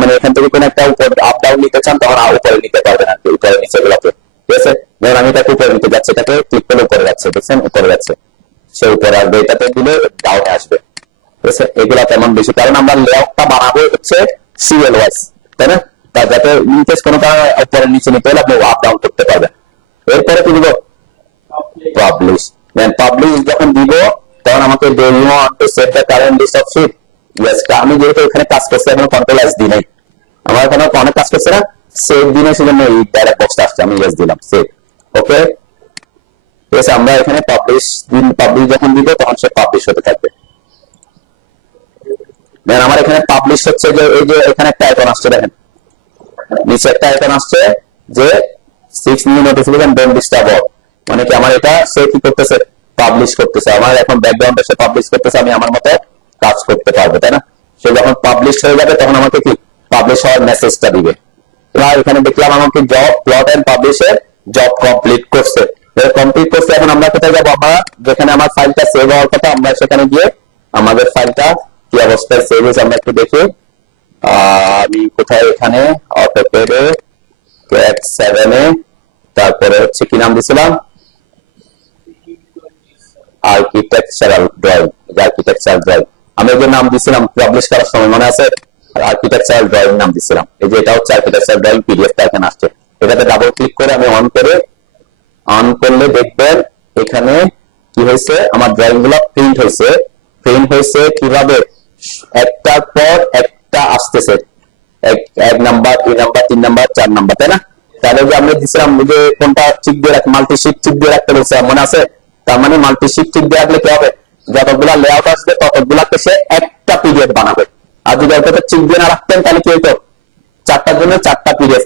মানে এখান থেকে কোনো একটা উপর আপ ডাউন নিতে চান, তখন উপরে নিতে পারবেন আর কি, উপরে নিচে গুলোকে, ঠিক আছে। যেমন আমি এটাকে উপরে নিতে যাচ্ছি, এটাকে ক্লিক করলে উপরে যাচ্ছে, দেখছেন উপরে যাচ্ছে, সে উপরে আসবে, এটাতে দিলে ডাউনে আসবে, ঠিক আছে। এগুলা তেমন বেশি, কারণ আমরা লেআউটটা বানাবো হচ্ছে সিএল ওয়াইজ, তাই না, তার যাতে ইনকেস কোনো কারণে উপরে নিচে নিতে হলে আপনি আপ ডাউন করতে পারবেন। এরপরে কি দিব, পাবলিশ। পাবলিশ যখন দিব তখন আমাকে do you want to set the current list of sheet, yes. আমি যেহেতু এখানে কাজ করছি এখন কন্ট্রোল এস দিই নাই, আমার এখানে অনেক কাজ করছে না, সেভ দিনে সেজন্য এই ডায়লগ বক্সটা আসছে, আমি ইয়েস দিলাম, সেভ। ওকে, ঠিক আছে। আমরা এখানে পাবলিশ যখন দিব তখন সে পাবলিশ হতে থাকবে। দেন আমার এখানে পাবলিশ হচ্ছে যে এই যে এখানে একটা আইকন আসছে, দেখেন নিচে একটা আইকন আসছে যে 6 new notification don't disturb all, মানে কি আমার এটা সে কি করতেছে, পাবলিশ করতেছে। আমার এখন ব্যাকগ্রাউন্ডে সে পাবলিশ করতেছে, আমি আমার মতো কাজ করতে পারবো, তাই না? সে যখন পাবলিশ হয়ে যাবে তখন আমাকে কি পাবলিশ হওয়ার মেসেজটা দিবে। এবার এখানে দেখলাম আমাকে জব প্লট এন্ড পাবলিশের জব কমপ্লিট করছে, কমপ্লিট করছে। এখন আমরা কোথায় যাবো, আমরা যেখানে আমার ফাইলটা সেভ হওয়ার কথা আমরা সেখানে গিয়ে আমাদের ফাইলটা কি অবস্থায় সেভ হয়েছে আমরা একটু দেখি। আমি কোথায়, এখানে অটোক্যাডে ক্যাট 7 এ, তারপরে হচ্ছে কি নাম দিছিলাম, আর্কিটেকচারাল ড্রয়িং, আর্কিটেকচারাল ড্রয়িং আমি যে নাম দিছিলাম পাবলিশ করার সময় মনে আছে, আর্কিটেকচারাল ড্রয়িং নাম দিছিলাম। এই যে এটা হচ্ছে আর্কিটেকচারাল ড্রয়িং পিডিএফটা এখানে আসছে, এটাতে ডাবল ক্লিক করে আমি অন করলে দেখবেন এখানে কি হয়েছে, আমার ড্রয়িং গুলো প্রিন্ট হয়েছে কিভাবে, একটার পর একটা আসতেছে, এক নাম্বার, 2 নাম্বার, 3 নাম্বার, 4 নাম্বার, তাই না? তাহলে যে আমরা দিছিলাম যে কোনটা ঠিক দিয়ে রাখতে, মাল্টি শিট ঠিক দিয়ে রাখতে বলছিলাম মনে আছে? তার মানে মাল্টি শিট ঠিক দিয়ে রাখলে কি হবে, যতগুলা লেআউট আসবে ততগুলাকে সে একটা পিডিএফ বানাবে। আর যদি ওটাতে ঠিক দিয়ে না রাখতেন তাহলে কি হইতো, 4টার জন্য 4টা পিডিএফ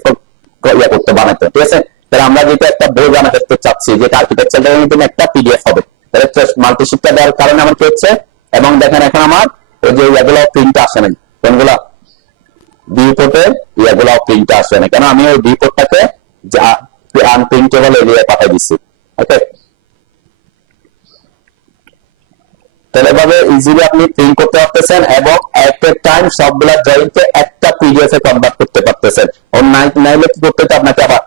করতে বানাতো, ঠিক আছে? তাহলে আমরা যেটা একটা বই বানাতে চাচ্ছি, যেটা আর্কিটেকচারের জন্য একটা পিডিএফ হবে, তাহলে মাল্টি শিটটা দেওয়ার কারণে আমার কি হচ্ছে, এবং দেখেন এখন আমার ওই যে এগুলো প্রিন্ট আসে নাই, কোনগুলা ভিউপোর্টে এগুলো প্রিন্ট আসে না, কেন আমি ওই ভিউপোর্টটাকে আনপ্রিন্টেবল এরিয়ায় পাঠিয়ে দিচ্ছি। ওকে, তাহলে এভাবে ইজিলি আপনি প্রিন্ট করতে পারতেছেন এবং এট এ টাইম সবগুলা ড্রয়িংকে একটা পিডিএফ এ কনভার্ট করতে পারতেছেন। ওর নাইলে কি করতে হতো, আপনাকে আবার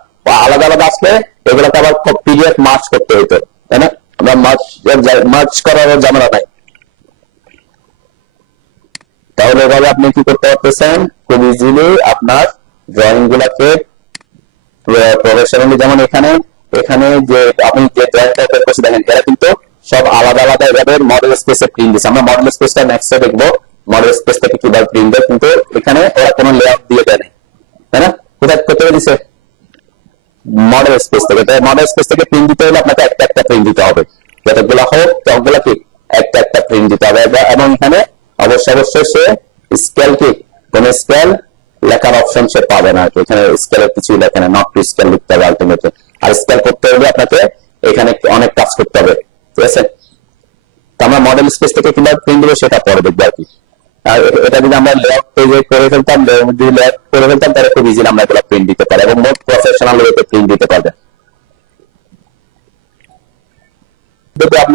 আলাদা আলাদা আসলে এগুলোকে আবার পিডিএফ মার্জ করতে হতো, তাই না? আমরা মার্জ করার ঝামেলা নাই। তাহলে এভাবে আপনি কি করতে পারতেছেন, খুব ইজিলি আপনার ড্রয়িং গুলাকে প্রফেশনালি, যেমন এখানে যে আপনি যে ড্রয়িংটা ওপেন করছেন দেখেন এরা কিন্তু সব আলাদা আলাদা এভাবে মডেল স্পেসে প্রিন্ট দিচ্ছে। আমরা মডেল স্পেসটা নেক্সটে দেখবো, মডেল স্পেস থেকে কিভাবে প্রিন্ট দেয়, কিন্তু এখানে ওরা কোনো লেআউট দিয়ে দেয় না, তাই না? কোথায় কোথায় দিচ্ছে, মডেল স্পেস থেকে। তাই মডেল স্পেস থেকে প্রিন্ট দিতে হলে আপনাকে একটা একটা প্রিন্ট দিতে হবে, যতগুলো হোক সবগুলা কি একটা একটা প্রিন্ট দিতে হবে। এবং এখানে অবশ্যই সে স্কেল কি কোন স্কেল লেখার অপশন সে পাবে না, এখানে স্কেলের কিছু লেখা নেই, নট টু স্কেল লিখতে হবে আলটিমেটলি। আর স্কেল করতে হলে আপনাকে এখানে অনেক কাজ করতে হবে, ঠিক আছে? তো আমরা মডেল স্পেস থেকে কিভাবে প্রিন্ট দেবো সেটা পরে দেখবো আর কি। আর এটা যদি আমরা লেআউট পেজে করে ফেলতাম, যদি লেআউট করে ফেলতাম তাহলে খুব ইজিলি আমরা এগুলো প্রিন্ট দিতে পারি এবং মোট প্রফেশনাল ওয়েতে প্রিন্ট দিতে পারবেন।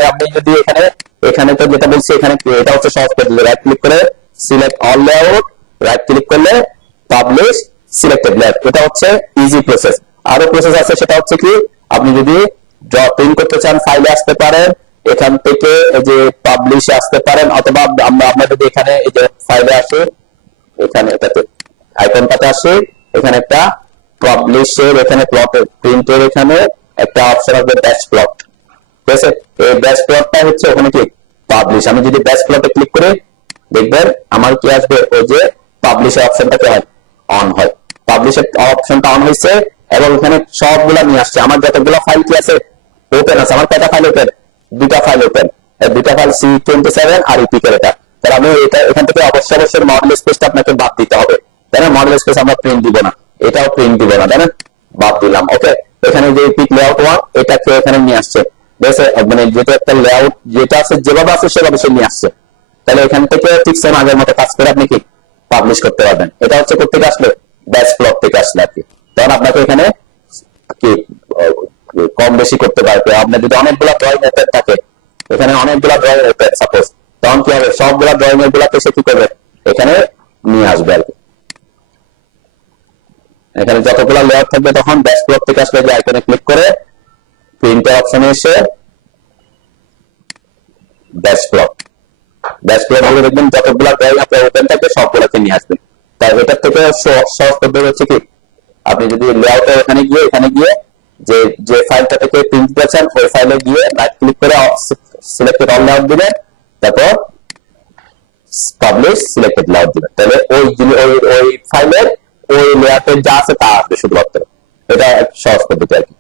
আপনি যদি এখানে তো যেটা বলছি, এখানে এটা হচ্ছে সহজ পদ্ধতি, রাইট ক্লিক করে select all layout, right click করলে পাবলিশ সিলেক্টেড লেআউট, এটা হচ্ছে ইজি প্রসেস। আরো প্রসেস আছে, সেটা হচ্ছে কি আপনি যদি প্রিন্ট করতে চান ফাইলে আসতে পারেন, এখান থেকে এই যে পাবলিশে আসতে পারেন, অথবা আমরা যদি এখানে এই যে ফাইলে আসে, এখানে এটাতে আইকনটাতে আসে, এখানে একটা পাবলিশের এখানে প্লটের প্রিন্টের এখানে একটা অপশন আছে ব্যাচ প্লট, ঠিক আছে? এই ব্যাচ প্লটটা হচ্ছে ওখানে কি পাবলিশ। আমি যদি ব্যাচ প্লটে ক্লিক করে দেখবেন আমার কি আসবে, ওই যে পাবলিশের অপশনটা কি হয়, অন হয়। পাবলিশের অপশনটা অন হয়েছে এবং এখানে সবগুলা নিয়ে আসছে। আমার যতগুলো ফাইল কি আছে ওপেন আছে, আমার কয়টা ফাইল ওপেন, 2টা ফাইল ওপেন, 2টা ফাইল C27 আর ইপিকের এটা। তাহলে আমি এটা এখান থেকে অবশ্যই মডেল স্পেসটা আপনাকে বাদ দিতে হবে, তাই না? মডেল স্পেস আমরা প্রিন্ট দিব না, এটাও প্রিন্ট দিব না, তাই না? বাদ দিলাম। ওকে, এখানে যে পিক লেআউট 1 এটাকে এখানে নিয়ে আসছে, মানে যেটা একটা লেআউট যেটা আছে যেভাবে আছে সেভাবে সে নিয়ে আসছে। তাহলে এখান থেকে ঠিক সেম আগের মতো কাজ করে আপনি কি পাবলিশ করতে পারবেন। এটা হচ্ছে কোথেকে আসলে, ব্যাচ প্লট থেকে আসলে আর কি। তখন আপনাকে এখানে কি কম বেশি করতে পারবে। আপনার যদি অনেকগুলা ড্রয়িং এর থাকে, এখানে অনেকগুলা ড্রয়িং এর সাপোজ, তখন কি হবে, সবগুলা ড্রয়িং এর গুলাকে সে কি করবে এখানে নিয়ে আসবে আর কি। এখানে যতগুলা লেয়ার থাকবে তখন ব্যাচ প্লট থেকে আসলে যে আইকনে ক্লিক করে প্রিন্টার অপশনে এসে ব্যাচ প্লট গুলো দেখবেন যতগুলা ড্রয়িং আপনার ওপেন থাকবে সবগুলাকে নিয়ে আসবেন। তাই এটার থেকে সহজ পদ্ধতি হচ্ছে কি, আপনি যদি লেআউটে এখানে গিয়ে যে ফাইলটা থেকে প্রিন্ট করেছেন ওই ফাইলে গিয়ে রাইট ক্লিক করে সিলেক্টেড অল লেআউট দিবেন, তারপর পাবলিশ সিলেক্টেড লেআউট দিবেন। তাহলে ওই ফাইলের ওই লেয়ারটা যা আছে তা আসবে শুধুমাত্র। এটা একটা সহজ পদ্ধতি আর কি।